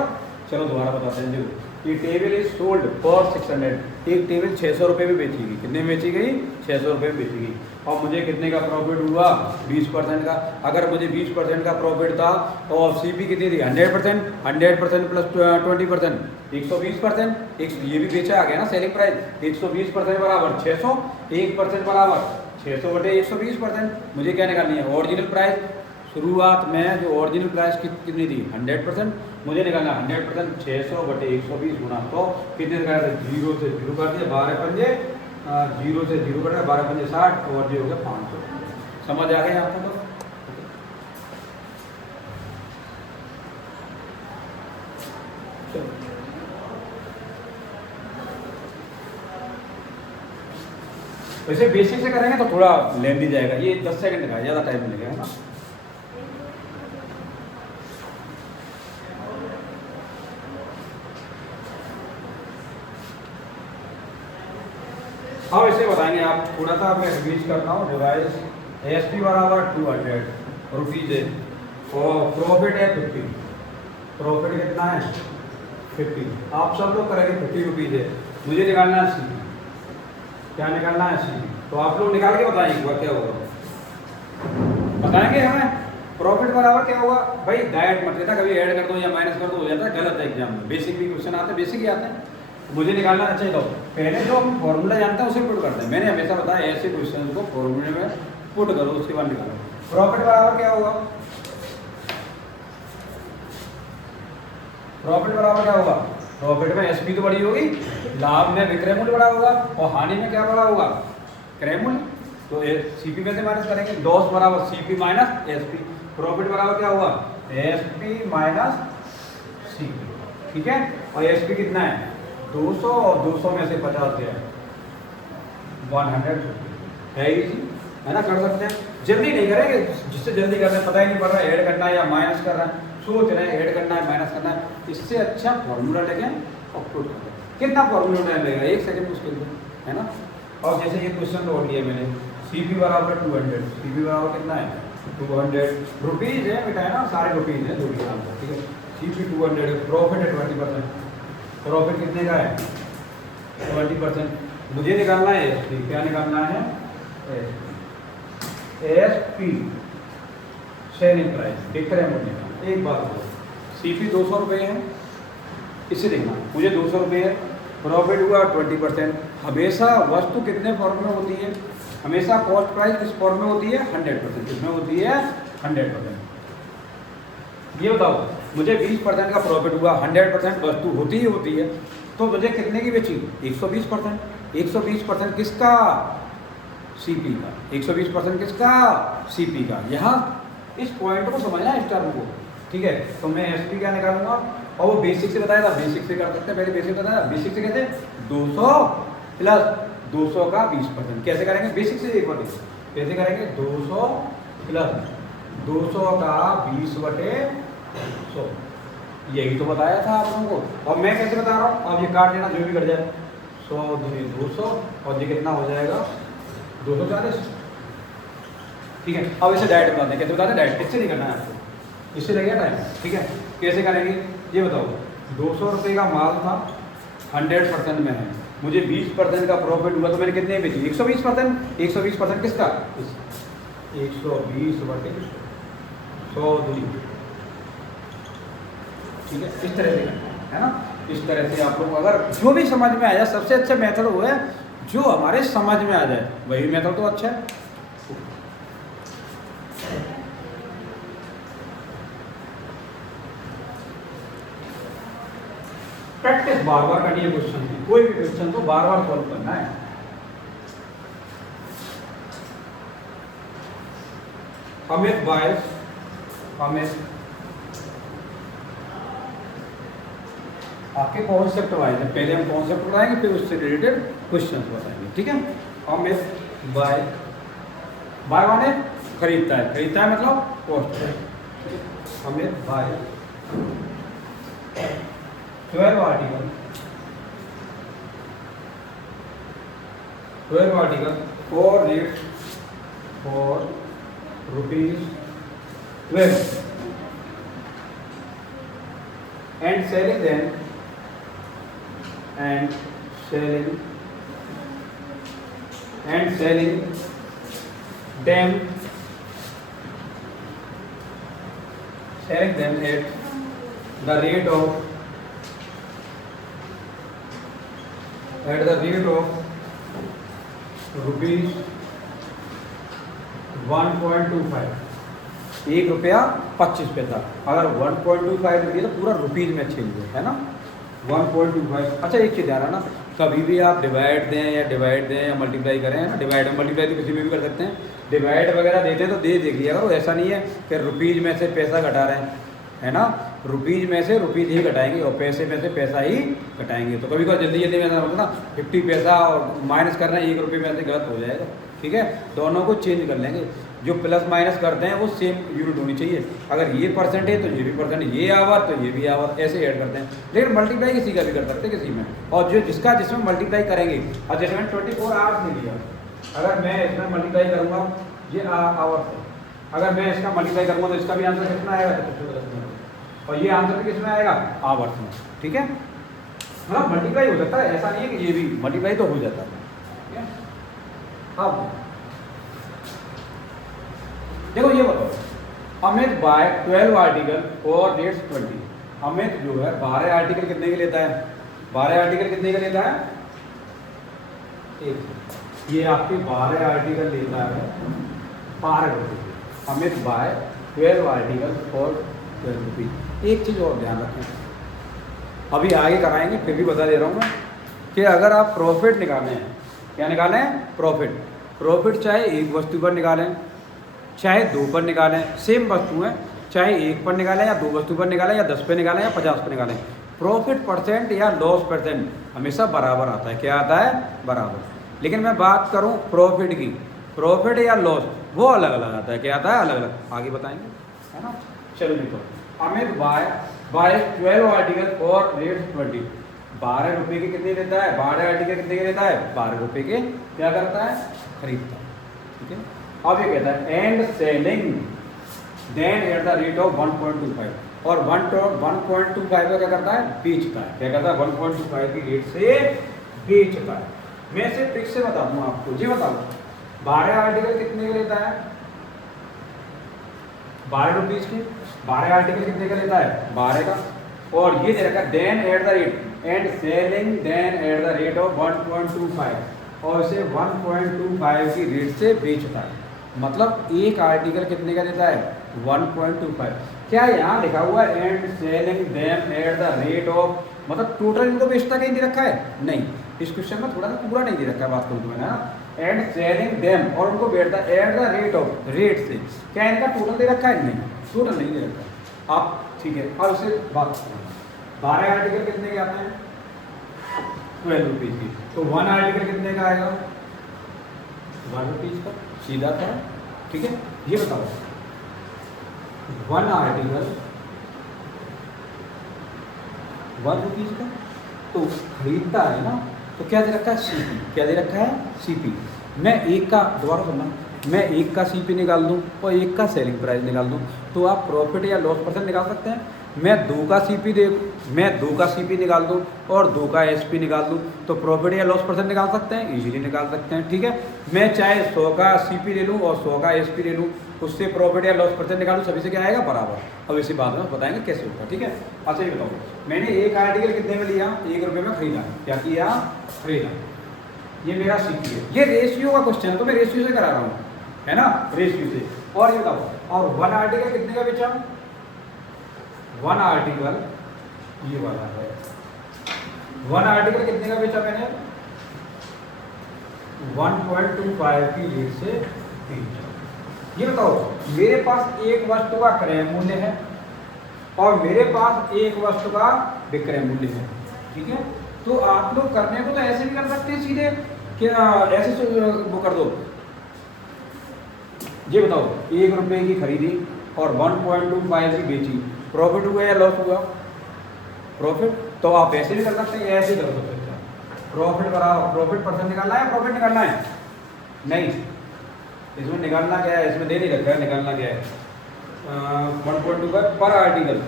चलो दोबारा बताते हैं। देखो ये टेबल इज सोल्ड फॉर 600, एक टेबल 600 रुपये में बेची गई। कितने में बेची गई, 600 रुपये में बेची गई। और मुझे कितने का प्रॉफिट हुआ, 20% का। अगर मुझे 20% का प्रॉफिट था और सीपी कितनी थी, 100%, 100% प्लस 20%, 120%। ये भी बेचा आ गया ना सेलिंग प्राइस। 120% बराबर 600, 1% बराबर 600 बटे 120%। मुझे क्या निकालनी है, ओरिजिनल प्राइस। शुरुआत में जो ओरिजिनल प्राइस कितनी थी, 100%। मुझे निकालना 100%, 600 बटे 120 गुना तो कितने निकाला था, 0 से 0 कर दिया, 12 पंजे 0 से 0 कर दिया, 12 पंजे 60 और ये हो गया 500। समझ आ गई आपको? तो वैसे बेसिक से करेंगे तो थोड़ा लेंदी जाएगा, ये 10 सेकंड का, ज़्यादा टाइम मिलेगा, है ना। अब इसे बताएंगे आप, थोड़ा सा मैं रिवीज करता हूँ। डिवाइस एसपी बराबर 200 रुपीज़ है और प्रॉफिट है 50। प्रॉफिट कितना है, 50। आप सब लोग करेंगे 50 रुपीज़ है। मुझे निकालना है सीपी। क्या निकालना है, सीपी। तो आप लोग निकाल के बताएंगे एक बार क्या होगा, बताएंगे हमें। प्रॉफिट बराबर क्या होगा भाई, डायरेक्ट मत लेना, कभी ऐड कर दो या माइनस कर दो हो जाता है, गलत है एग्जाम में। बेसिक भी क्वेश्चन आते हैं, बेसिक ही आते हैं। मुझे निकालना चाहिए तो पहले जो हम फॉर्मूला जानते हैं उसे पुट करते हैं। मैंने हमेशा बताया ऐसे क्वेश्चन को फॉर्मूले में पुट करो, उसके बाद निकालो। प्रॉफिट बराबर क्या होगा, प्रॉफिट बराबर क्या होगा, प्रॉफिट में एसपी तो बड़ी होगी, लाभ में विक्रय मूल्य बड़ा होगा और हानि में क्या बड़ा होगा, क्रय मूल्य। तो सीपी में से माइनस करेंगे, लॉस बराबर सीपी माइनस एसपी। प्रॉफिट बराबर क्या होगा, एसपी माइनस सीपी, ठीक है। और एसपी कितना है, 200 और 200 में से 50 गया 100 है, इजी है ना, कर सकते हैं। जल्दी नहीं करेंगे, जिससे जल्दी करना है पता ही नहीं पड़ रहा है ऐड करना है या माइनस करना है, सोच रहे हैं ऐड करना है माइनस करना है। इससे अच्छा फॉर्मूला लेके और पुट कर दें। कितना फॉर्मूला टाइम लगेगा, 1 सेकंड मुश्किल है ना। और जैसे ये क्वेश्चन तोड़ लिया मैंने, सीपी बराबर 200, सीपी बराबर कितना है 200 रुपीज़ है बेटा, है ना, सारे रुपीज़ है, जो भी नाम है, ठीक है। सीपी 200 है, प्रॉफिट है 20%। प्रॉफिट कितने का है, 20%। मुझे निकालना है एसपी। क्या निकालना है, एसपी सेलिंग प्राइस, विक्रय मूल्य। एक बात बोलो, सीपी 200 रुपये है, इसे देखना, मुझे 200 रुपये है, प्रॉफिट हुआ 20%। हमेशा वस्तु कितने फॉर्म में होती है, हमेशा कॉस्ट प्राइस किस फॉर्म में होती है, 100%। किसमें होती है, 100%। ये बताओ, मुझे 20% का प्रॉफिट हुआ, 100% वस्तु होती ही होती है, तो मुझे कितने की बेची, 120%। 120% किसका, सीपी का। 120% किसका, सीपी का। यहाँ इस पॉइंट को समझना है, इस टर्म को, ठीक है। तो मैं एसपी क्या निकालूंगा, और वो बेसिक से बताया था, बेसिक से कर सकते हैं। पहले बेसिक बताया, बेसिक से कैसे, 200 प्लस 200 का 20%। कैसे करेंगे, बेसिक से एक बार देखो कैसे करेंगे, 200 प्लस 200 का 20 बटे 100। यही तो बताया था आप लोगों को। और मैं कैसे बता रहा हूँ, अब ये काट लेना, जो भी कट जाए, 100 दूनी 200 और ये कितना हो जाएगा 240, ठीक है। अब इसे डायरेक्ट बताते हैं, कैसे बताते हैं, डायरेक्ट, इससे नहीं करना है आपको, इससे लगेगा टाइम, ठीक है। कैसे करेंगे ये बताओ, 200 रुपये का माल था, 100% में है, मुझे 20% का प्रॉफिट हुआ, तो मैंने कितने बेची, 120%। 120% किसका, 120 बटे 100 दूनी, ठीक है। इस तरह से करना है ना, इस तरह से आप लोग अगर जो भी समझ में आ जाए, सबसे अच्छा मेथड वो है जो हमारे समझ में आ जाए, वही मेथड तो अच्छा है। प्रैक्टिस बार बार करनी है क्वेश्चन की, कोई भी क्वेश्चन को बार बार सॉल्व करना है। अमित आपके कॉन्सेप्ट वाइज है, पहले हम कॉन्सेप्ट बताएंगे फिर उससे रिलेटेड क्वेश्चन बताएंगे, ठीक है। अमित बाय, बाय माने खरीदता है, खरीदता है मतलब कॉस्ट है। Amit buy 12 article, 12 article for rate for ₹12 and selling them and selling them at the rate of rupees 1.25, ₹1.25। अगर 1.25 रुपये तो पूरा रुपीज़ में चेंज है ना, 1.25। अच्छा एक चीज़ ध्यान रखना, कभी भी आप डिवाइड दें या मल्टीप्लाई करें ना, डिवाइड और मल्टीप्लाई तो किसी में भी कर सकते हैं, डिवाइड वगैरह देते हैं तो दे देखिए अगर वो ऐसा नहीं है कि रुपीज़ में से पैसा घटा रहे हैं, है ना, रुपीज़ में से रुपीज़ ही घटाएंगे और पैसे में से पैसा ही घटाएंगे। तो कभी कभी जल्दी में ऐसा होता ना 50 पैसा और माइनस करना है ₹1 में से गलत हो जाएगा, ठीक है। दोनों को चेंज कर लेंगे, जो प्लस माइनस करते हैं वो सेम यूनिट होनी चाहिए। अगर ये परसेंट है तो ये भी परसेंट, ये आवर तो ये भी आवर, ऐसे ऐड करते हैं। लेकिन मल्टीप्लाई किसी का भी कर सकते हैं किसी में, और जो जिसमें मल्टीप्लाई करेंगे, और जैसे मैंने 24 आवर्स ले लिया, अगर मैं इसमें मल्टीप्लाई करूँगा ये आवर्स है, अगर मैं इसका मल्टीप्लाई करूँगा तो इसका भी आंसर कितना आएगा, और ये आंसर भी किसमें आएगा, आवर्स में, ठीक है। मतलब मल्टीप्लाई हो सकता है, ऐसा नहीं है कि ये भी मल्टीप्लाई तो हो जाता है, ठीक है। अब देखो ये बताओ, Amit buy 12 article for rates 20। Amit जो है 12 आर्टिकल कितने के लेता है, 12 आर्टिकल कितने का लेता है, एक। ये आपके 12 आर्टिकल लेता है 12 रुपये। Amit buy 12 article for 12 rupees. एक चीज़ और ध्यान रखें, अभी आगे कराएंगे फिर भी बता दे रहा हूँ मैं, कि अगर आप प्रॉफिट निकालें, क्या निकालें, प्रॉफिट चाहे एक वस्तु पर निकालें चाहे 2 पर निकालें, सेम वस्तु है, चाहे 1 पर निकालें या 2 वस्तु पर निकालें या 10 पे निकालें या 50 पर निकालें, प्रॉफिट परसेंट या लॉस परसेंट हमेशा बराबर आता है। क्या आता है, बराबर। लेकिन मैं बात करूं प्रॉफिट की, प्रॉफिट या लॉस वो अलग अलग आता है। क्या आता है, अलग अलग, आगे बताएंगे, है ना। चलो देखो, Amit buy 12 article for rate 20। 12 रुपये के कितने लेता है, 12 आर्टिकल कितने के लेता है, 12 रुपये के क्या करता है, खरीदता है, ठीक है। अब ये कहता है and selling then at the rate of 1.25, और 1.25 का क्या करता है, बेचता है। क्या करता है, 1.25 की रेट से बेचता है। मैं से ट्रिक से बता दूँ आपको, जी बताओ, 12 आर्टिकल कितने का लेता है, 12 रुपीज के, 12 आर्टिकल कितने का लेता है, 12 का, और ये दे रखा है then at the rate and selling then at the rate of 1.25, और इसे 1.25 की रेट से बेचता है। मतलब एक आर्टिकल कितने का देता है, 1.25। क्या यहाँ लिखा हुआ है and selling them at the rate of, मतलब टोटल इनको बेचता कहीं दे रखा है, नहीं। इस क्वेश्चन में थोड़ा सा पूरा नहीं दे रखा है, बात करूँ तो मैंने ना, एंड सेलिंग देम, और उनको बेचता है eight the rate of, rate से। क्या इनका टोटल दे रखा है, नहीं, टोटल नहीं दे रखा है। आप ठीक है, और उससे बात करें, 12 आर्टिकल कितने के आते हैं, 12 रुपीज़ की, तो 1 आर्टिकल कितने का आएगा, 1 रुपीज़ का, सीधा था, ठीक है। ये बताओ 1 आर्टिकल 1 रुपीज़ का तो खरीदता है ना, तो क्या दे रखा है, सीपी। क्या दे रखा है, सीपी। मैं एक का, दोबारा सुनना, मैं एक का सीपी निकाल दूं और एक का सेलिंग प्राइस निकाल दूं, तो आप प्रॉफिट या लॉस परसेंट निकाल सकते हैं। मैं 2 का सीपी निकाल दूं और 2 का एसपी निकाल दूं, तो प्रॉफिट या लॉस परसेंट निकाल सकते हैं, इजीली निकाल सकते हैं, ठीक है। मैं चाहे 100 का सीपी ले लूं और 100 का एसपी ले लूं, उससे प्रॉफिट या लॉस परसेंट निकालूं, सभी से क्या आएगा, बराबर। अब इसी बात में बताएंगे कैसे होगा, ठीक है। अच्छा ये बताओ, मैंने एक आर्टिकल कितने में लिया, 1 रुपये में खरीदा, क्या किया, खरीदा, ये मेरा सीपी है। ये रेशियो का क्वेश्चन है तो मैं रेशियो से करा रहा हूँ, है ना, रेशियो से। और ये बताओ, और 1 आर्टिकल कितने का बेचा, 1 आर्टिकल ये वाला है, 1 आर्टिकल कितने का बेचा मैंने, 1.25 की रेट से बेचा। ये बताओ, मेरे पास एक वस्तु का क्रय मूल्य है और मेरे पास एक वस्तु का विक्रय मूल्य है, ठीक है। तो आप लोग करने को तो ऐसे भी कर सकते हैं सीधे कि ऐसे वो कर दो, ये बताओ 1 रुपये की खरीदी और 1.25 की बेची, प्रॉफिट हुआ या लॉस हुआ? प्रॉफिट। तो आप ऐसे भी कर सकते हैं, ऐसे ही कर सकते हैं। प्रॉफिट कराओ, प्रॉफिट परसेंट निकालना है, प्रॉफिट निकालना है? नहीं, इसमें निकालना क्या है, इसमें दे नहीं रखा है, निकालना क्या है 1.25 पर आर्टिकल,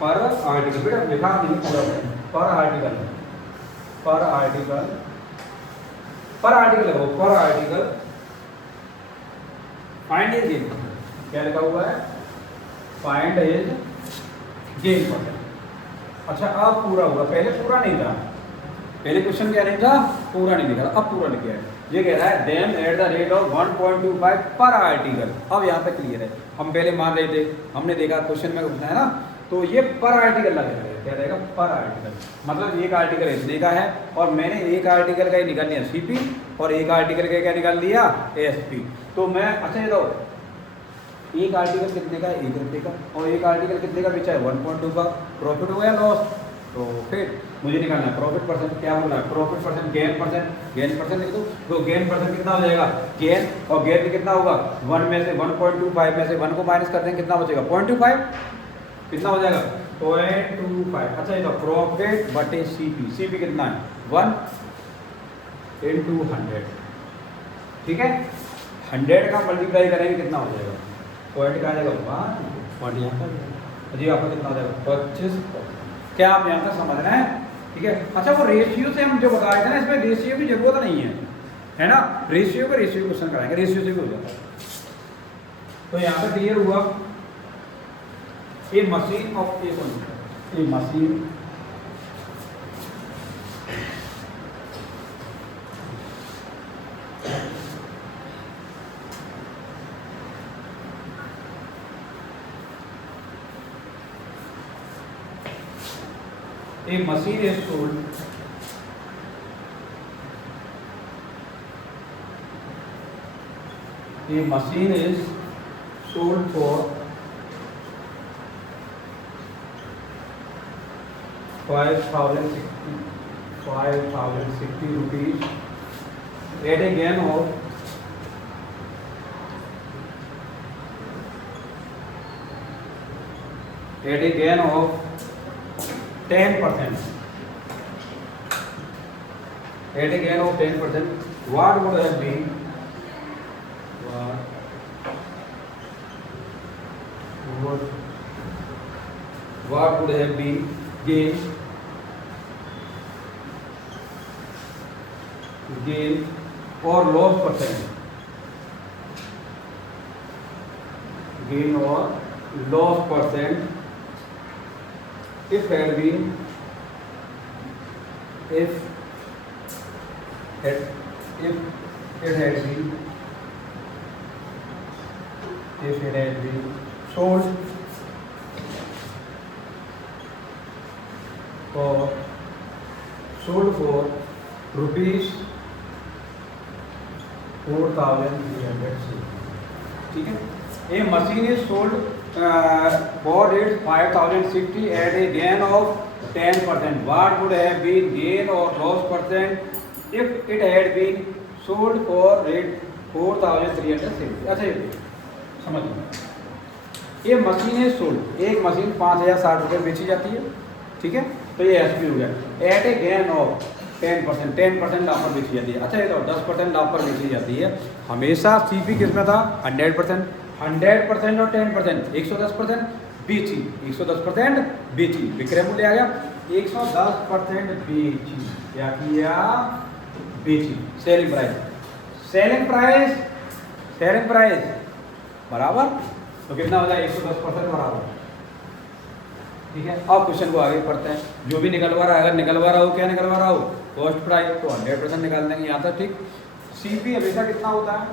पर आर्टिकल बेटा लिखा नहीं पूरा, पर आर्टिकल, पर आर्टिकल, पर आर्टिकल है वो, पर आर्टिकल फाइंड इज गेन। क्या लिखा हुआ है? Find is gain percent. अच्छा अब पूरा हुआ, पहले पूरा नहीं था, पहले क्वेश्चन क्या नहीं था, पूरा नहीं लिखा था, अब पूरा लिखा है। ये कह रहा है then at the rate of 1.25 per article. अब यहाँ पे क्लियर है, हम पहले मान रहे थे, हमने देखा क्वेश्चन में पूछना है ना, तो ये पर आर्टिकल लगेगा, क्या रहेगा? पर आर्टिकल, मतलब एक आर्टिकल इतने का है और मैंने एक आर्टिकल का ही निकाल लिया सीपी और एक आर्टिकल का क्या निकाल लिया एसपी। तो मैं अच्छा ये दो, एक आर्टिकल कितने का है? 1 रुपये का, और एक आर्टिकल कितने का बेचा है? 1.2 का। प्रॉफिट हो गया लॉस? प्रॉफिट मुझे निकालना है, प्रॉफिट परसेंट क्या बोल रहा है? Profit percent, gain percent, gain percent लिख दो। तो गेन परसेंट कितना हो जाएगा? गेन, और गेन में कितना होगा? 1 में से 1.25 में से 1 को माइनस कर देंगे, कितना बचेगा? 0.25, कितना हो जाएगा? 0.25। अच्छा ये तो प्रॉफिट बटे सीपी, सीपी कितना है? 1 इंटू 100, ठीक है। 100 का मल्टीप्लाई करेंगे कितना हो जाएगा? पॉइंट का आ जाएगा 1, पॉइंट यहाँ का जी आपका कितना हो जाएगा? 25। क्या आप यहाँ तक समझ रहे हैं? ठीक है। अच्छा वो रेशियो से हम जो बताए थे ना, इसमें रेशियो की जरूरत नहीं है ना, रेशियो का रेशियो क्वेश्चन कराएंगे, रेशियो से भी हो जाता है। तो यहाँ पर क्लियर हुआ, ये मशीन ऑफ ये machine a machine is sold for 5,060 rupees at a gain of 10%. At a gain of 10%, what would have been gain or loss percent? Gain or loss percent if it had been sold for rupees 4,300। ठीक है। A machine is sold for its 5,060 at a gain of 10%. What would have been gain or loss percent if it had been sold for rate 4,360? अच्छा ये समझ लो, ये machine है sold, एक machine 5,060 रुपये बेची जाती है, ठीक है। तो ये एसपी हो गया, एट ए गेन ऑफ 10%, 10% लाभ पर बेची जाती है। अच्छा ये तो 10% लाभ पर बेची जाती है। हमेशा सीपी किस में था? 100%, 100% और 10%, 110% बेची, 110% बेची, विक्रय मूल्य आ गया 110% बेची, क्या किया? बेची। Selling price, selling price, selling price बराबर, तो कितना हो जाए? 110% बराबर, ठीक है। अब क्वेश्चन को आगे पढ़ते हैं। जो भी निकलवा रहा है, अगर निकलवा रहा हो, क्या निकलवा रहा हो? कॉस्ट प्राइस, तो 100% निकाल देंगे यहाँ तक, ठीक। सीपी हमेशा कितना होता है?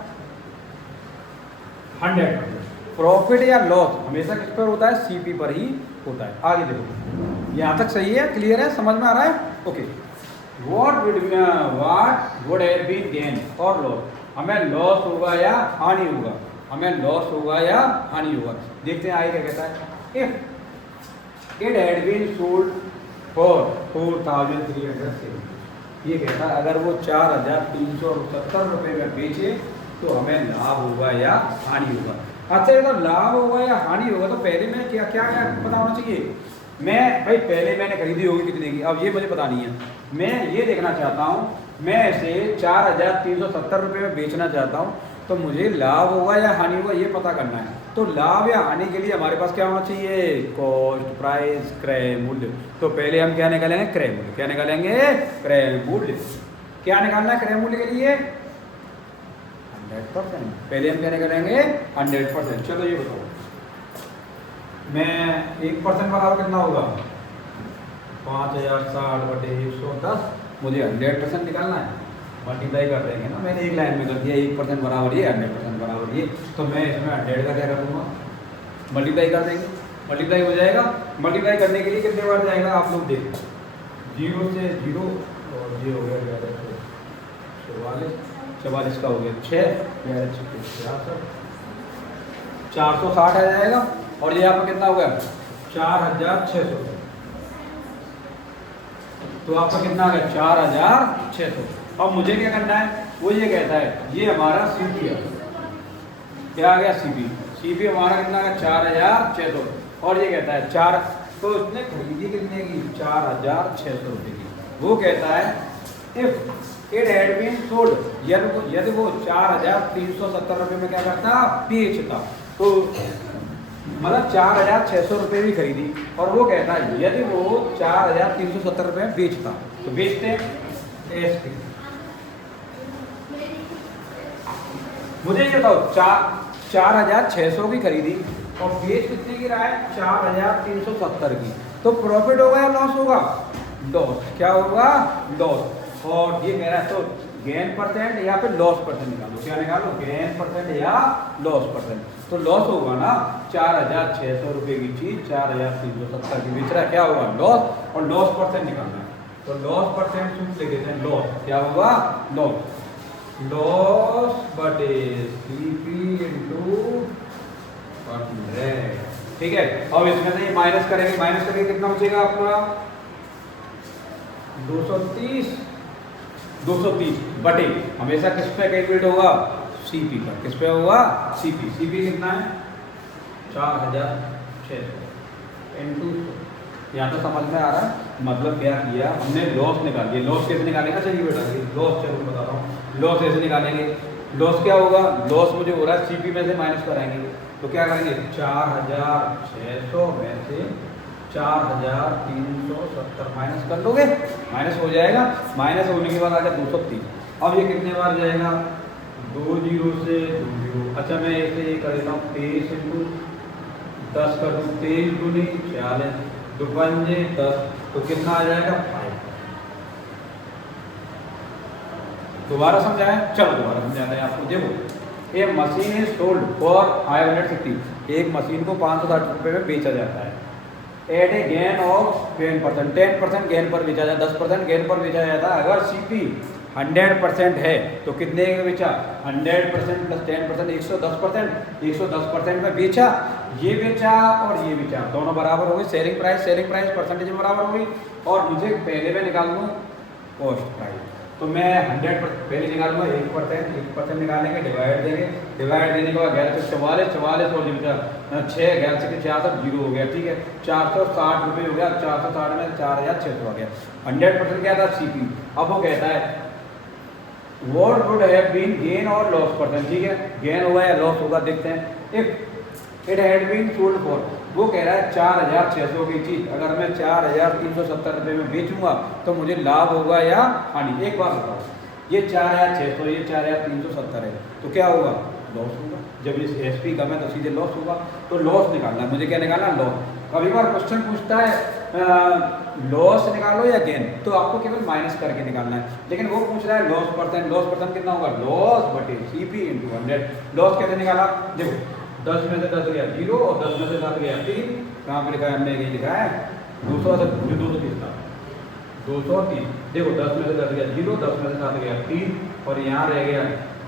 100%। प्रॉफिट या लॉस हमेशा किस पर होता है? सीपी पर ही होता है। आगे देखो, यहाँ तक सही है, क्लियर है, समझ में आ रहा है? Okay. What would have been gain और लॉस? हमें लॉस होगा या हानि होगा? हमें लॉस होगा या हानि होगा? देखते हैं आगे क्या कहता है। If it had been sold 4370। ये कहता है अगर वो 4370 रुपये में बेचे तो हमें लाभ होगा या हानि होगा। अच्छा, अगर लाभ होगा या हानि होगा तो पहले मैं क्या क्या क्या पता होना चाहिए। मैं भाई पहले मैंने खरीदी होगी कितने की, अब ये मुझे पता नहीं है। मैं ये देखना चाहता हूँ, मैं इसे 4370 रुपये में बेचना चाहता हूँ, तो मुझे लाभ होगा या हानि होगा ये पता करना है। तो लाभ या हानि के लिए हमारे पास क्या होना चाहिए, कॉस्ट प्राइस क्रय मूल्य। तो पहले हम क्या निकालेंगे, क्रय मूल्य। क्या निकालेंगे, क्रय मूल्य। क्या निकालना है क्रय मूल्य के लिए, 100%। पहले हम क्या निकालेंगे, 100%। चलो ये बताओ, मैं 1% बराबर कितना होगा, 5060/110। मुझे 100% निकालना है, मल्टीप्लाई कर देंगे ना, मैंने एक लाइन में कर दिया 1% बराबर ये, 100% बराबर ये। तो मैं इसमें 100 का क्या कर दूंगा, मल्टीप्लाई कर देंगे, मल्टीप्लाई हो जाएगा। मल्टीप्लाई करने के लिए कितने बार जाएगा आप लोग देखो, 0 से 0 और ये हो गया 44 का हो गया 6, 460 आ जाएगा। और ये आपका कितना हो गया, 4600। तो आपका कितना आ गया, 4600। अब मुझे क्या करना है, वो ये कहता है, ये हमारा सीपी है, क्या आ गया, सीपी। सीपी हमारा कितना आ गया, 4600। और ये कहता है 4, तो उसने खरीदी कितने की, 4600 रुपये की। वो कहता है if it had been sold, यदि वो 4370 रुपये में क्या करता, बेचता, तो मतलब 4600 रुपये भी खरीदी। और वो कहता है यदि वो 4370 रुपये में बेचता, तो बेचते ऐसे। मुझे ये बताओ, 4600 की खरीदी और बेच कितने की रहा है, 4370 की। तो प्रॉफिट होगा या लॉस होगा, लॉस। क्या होगा, लॉस। और ये कह रहा है तो गेन परसेंट या फिर लॉस परसेंट निकालो। क्या निकालो, गेन परसेंट या लॉस परसेंट। तो लॉस होगा ना, 4600 रुपये की चीज 4370 की बेच रहा है, क्या होगा, लॉस। और लॉस परसेंट निकालना है, तो लॉस परसेंट सूत्र लिख देते हैं, लॉस। क्या होगा, लॉस। लॉस बटे सीपी इंटू 100। ठीक है। अब इसमें से ये माइनस करेंगे, माइनस करके कितना बचेगा आपका, 230 बटे, हमेशा किस पे कैलकुलेट होगा, सीपी पर। किस पे होगा, सीपी। सीपी कितना है, 4600 इंटू। यहाँ तो समझ में आ रहा है, मतलब क्या किया हमने, लॉस निकाल दिया। लॉस कैसे निकालेगा, चलिए बेटा लॉस, चलो बता रहा हूँ, लॉस कैसे निकालेंगे। लॉस क्या होगा, लॉस मुझे हो रहा है सीपी में से माइनस कराएंगे, तो क्या करेंगे, 4600 में से 4370 माइनस कर लोगे, माइनस हो जाएगा। माइनस होने के बाद आ गया 230। अब ये कितने बार जाएगा, 2 0 से 2 0। अच्छा, मैं ऐसे ये कर देता हूँ, 23 इंटू 10 कर दूँ, 23 दूनी 46, 2 पंजे 10, तो कितना आ जाएगा, 5। दोबारा समझाएं, चलो दोबारा समझाते हैं आपको। देखो, ये मशीन इज सोल्ड फॉर 550। एक मशीन को 560 रुपये में बेचा जाता है, at a gain of 10%। 10% gain पर बेचा जाता है, 10% गेन पर बेचा जाता है। अगर सीपी 100% है तो कितने का बेचा, 100% प्लस 10%, 110%। 110% में बेचा, ये बेचा और ये बेचा, दोनों बराबर हो गए। सेलिंग प्राइस परसेंटेज में बराबर हो गई। और मुझे पहले में निकाल दूँ कॉस्ट प्राइस, तो मैं 100% पहले निकालूंगा, 1% निकालेंगे, डिवाइड देंगे। डिवाइड देने के बाद 11 से 44 और जिनका 6, 11 से 4 तक 0 हो गया। ठीक है, 460 रुपये हो गया। 460 में 4600 आ गया। 100% क्या था, सीपी। अब वो कहता है what would have been gain और लॉस परसेंट। ठीक है, गेन होगा या लॉस होगा, देखते हैं। If it had been sold for, वो कह रहा है 4600 की चीज़ अगर मैं 4370 रुपये में बेचूंगा तो मुझे लाभ होगा या हानि। एक बात बताओ, ये 4600, ये 4370 है, तो क्या होगा, लॉस होगा। जब इस एसपी कम है तो सीधे लॉस होगा। तो लॉस निकालना है, मुझे क्या निकालना, लॉस। कभी बार क्वेश्चन पूछता है लॉस निकालो या गेन, तो आपको केवल माइनस करके निकालना है। लेकिन वो पूछ रहा है लॉस परसेंट। लॉस परसेंट कितना होगा, लॉस बटे सीपी इंटू 100। लॉस कैसे निकाला, देखो 10 में से 10 गया 0 और 10 में से 7 गया 3। कहाँ पर लिखा है, हमने यही लिखा है 230 था, 230। देखो 10 में से 10 गया 0, 10 में से 7 गया 3 और यहाँ रह गया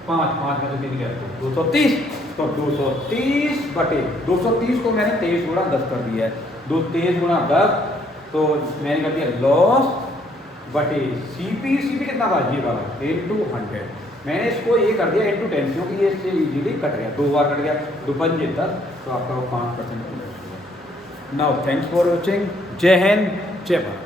5, 5 में से 3 गया 230। तो 230 बटे 230 को मैंने 23 गुणा 10 कर दिया है। 23 गुणा 10, तो तो मैंने कर दिया लॉस बटे सीपी कितना था ये वाला इंटू 100। मैंने इसको ये कर दिया इंटू 10 क्योंकि ये इससे इजीली कट गया, 2 बार कट गया, 2 पंजे 10, तो आपका वो 5%। Now thanks for watching. जय हिंद, जय भारत।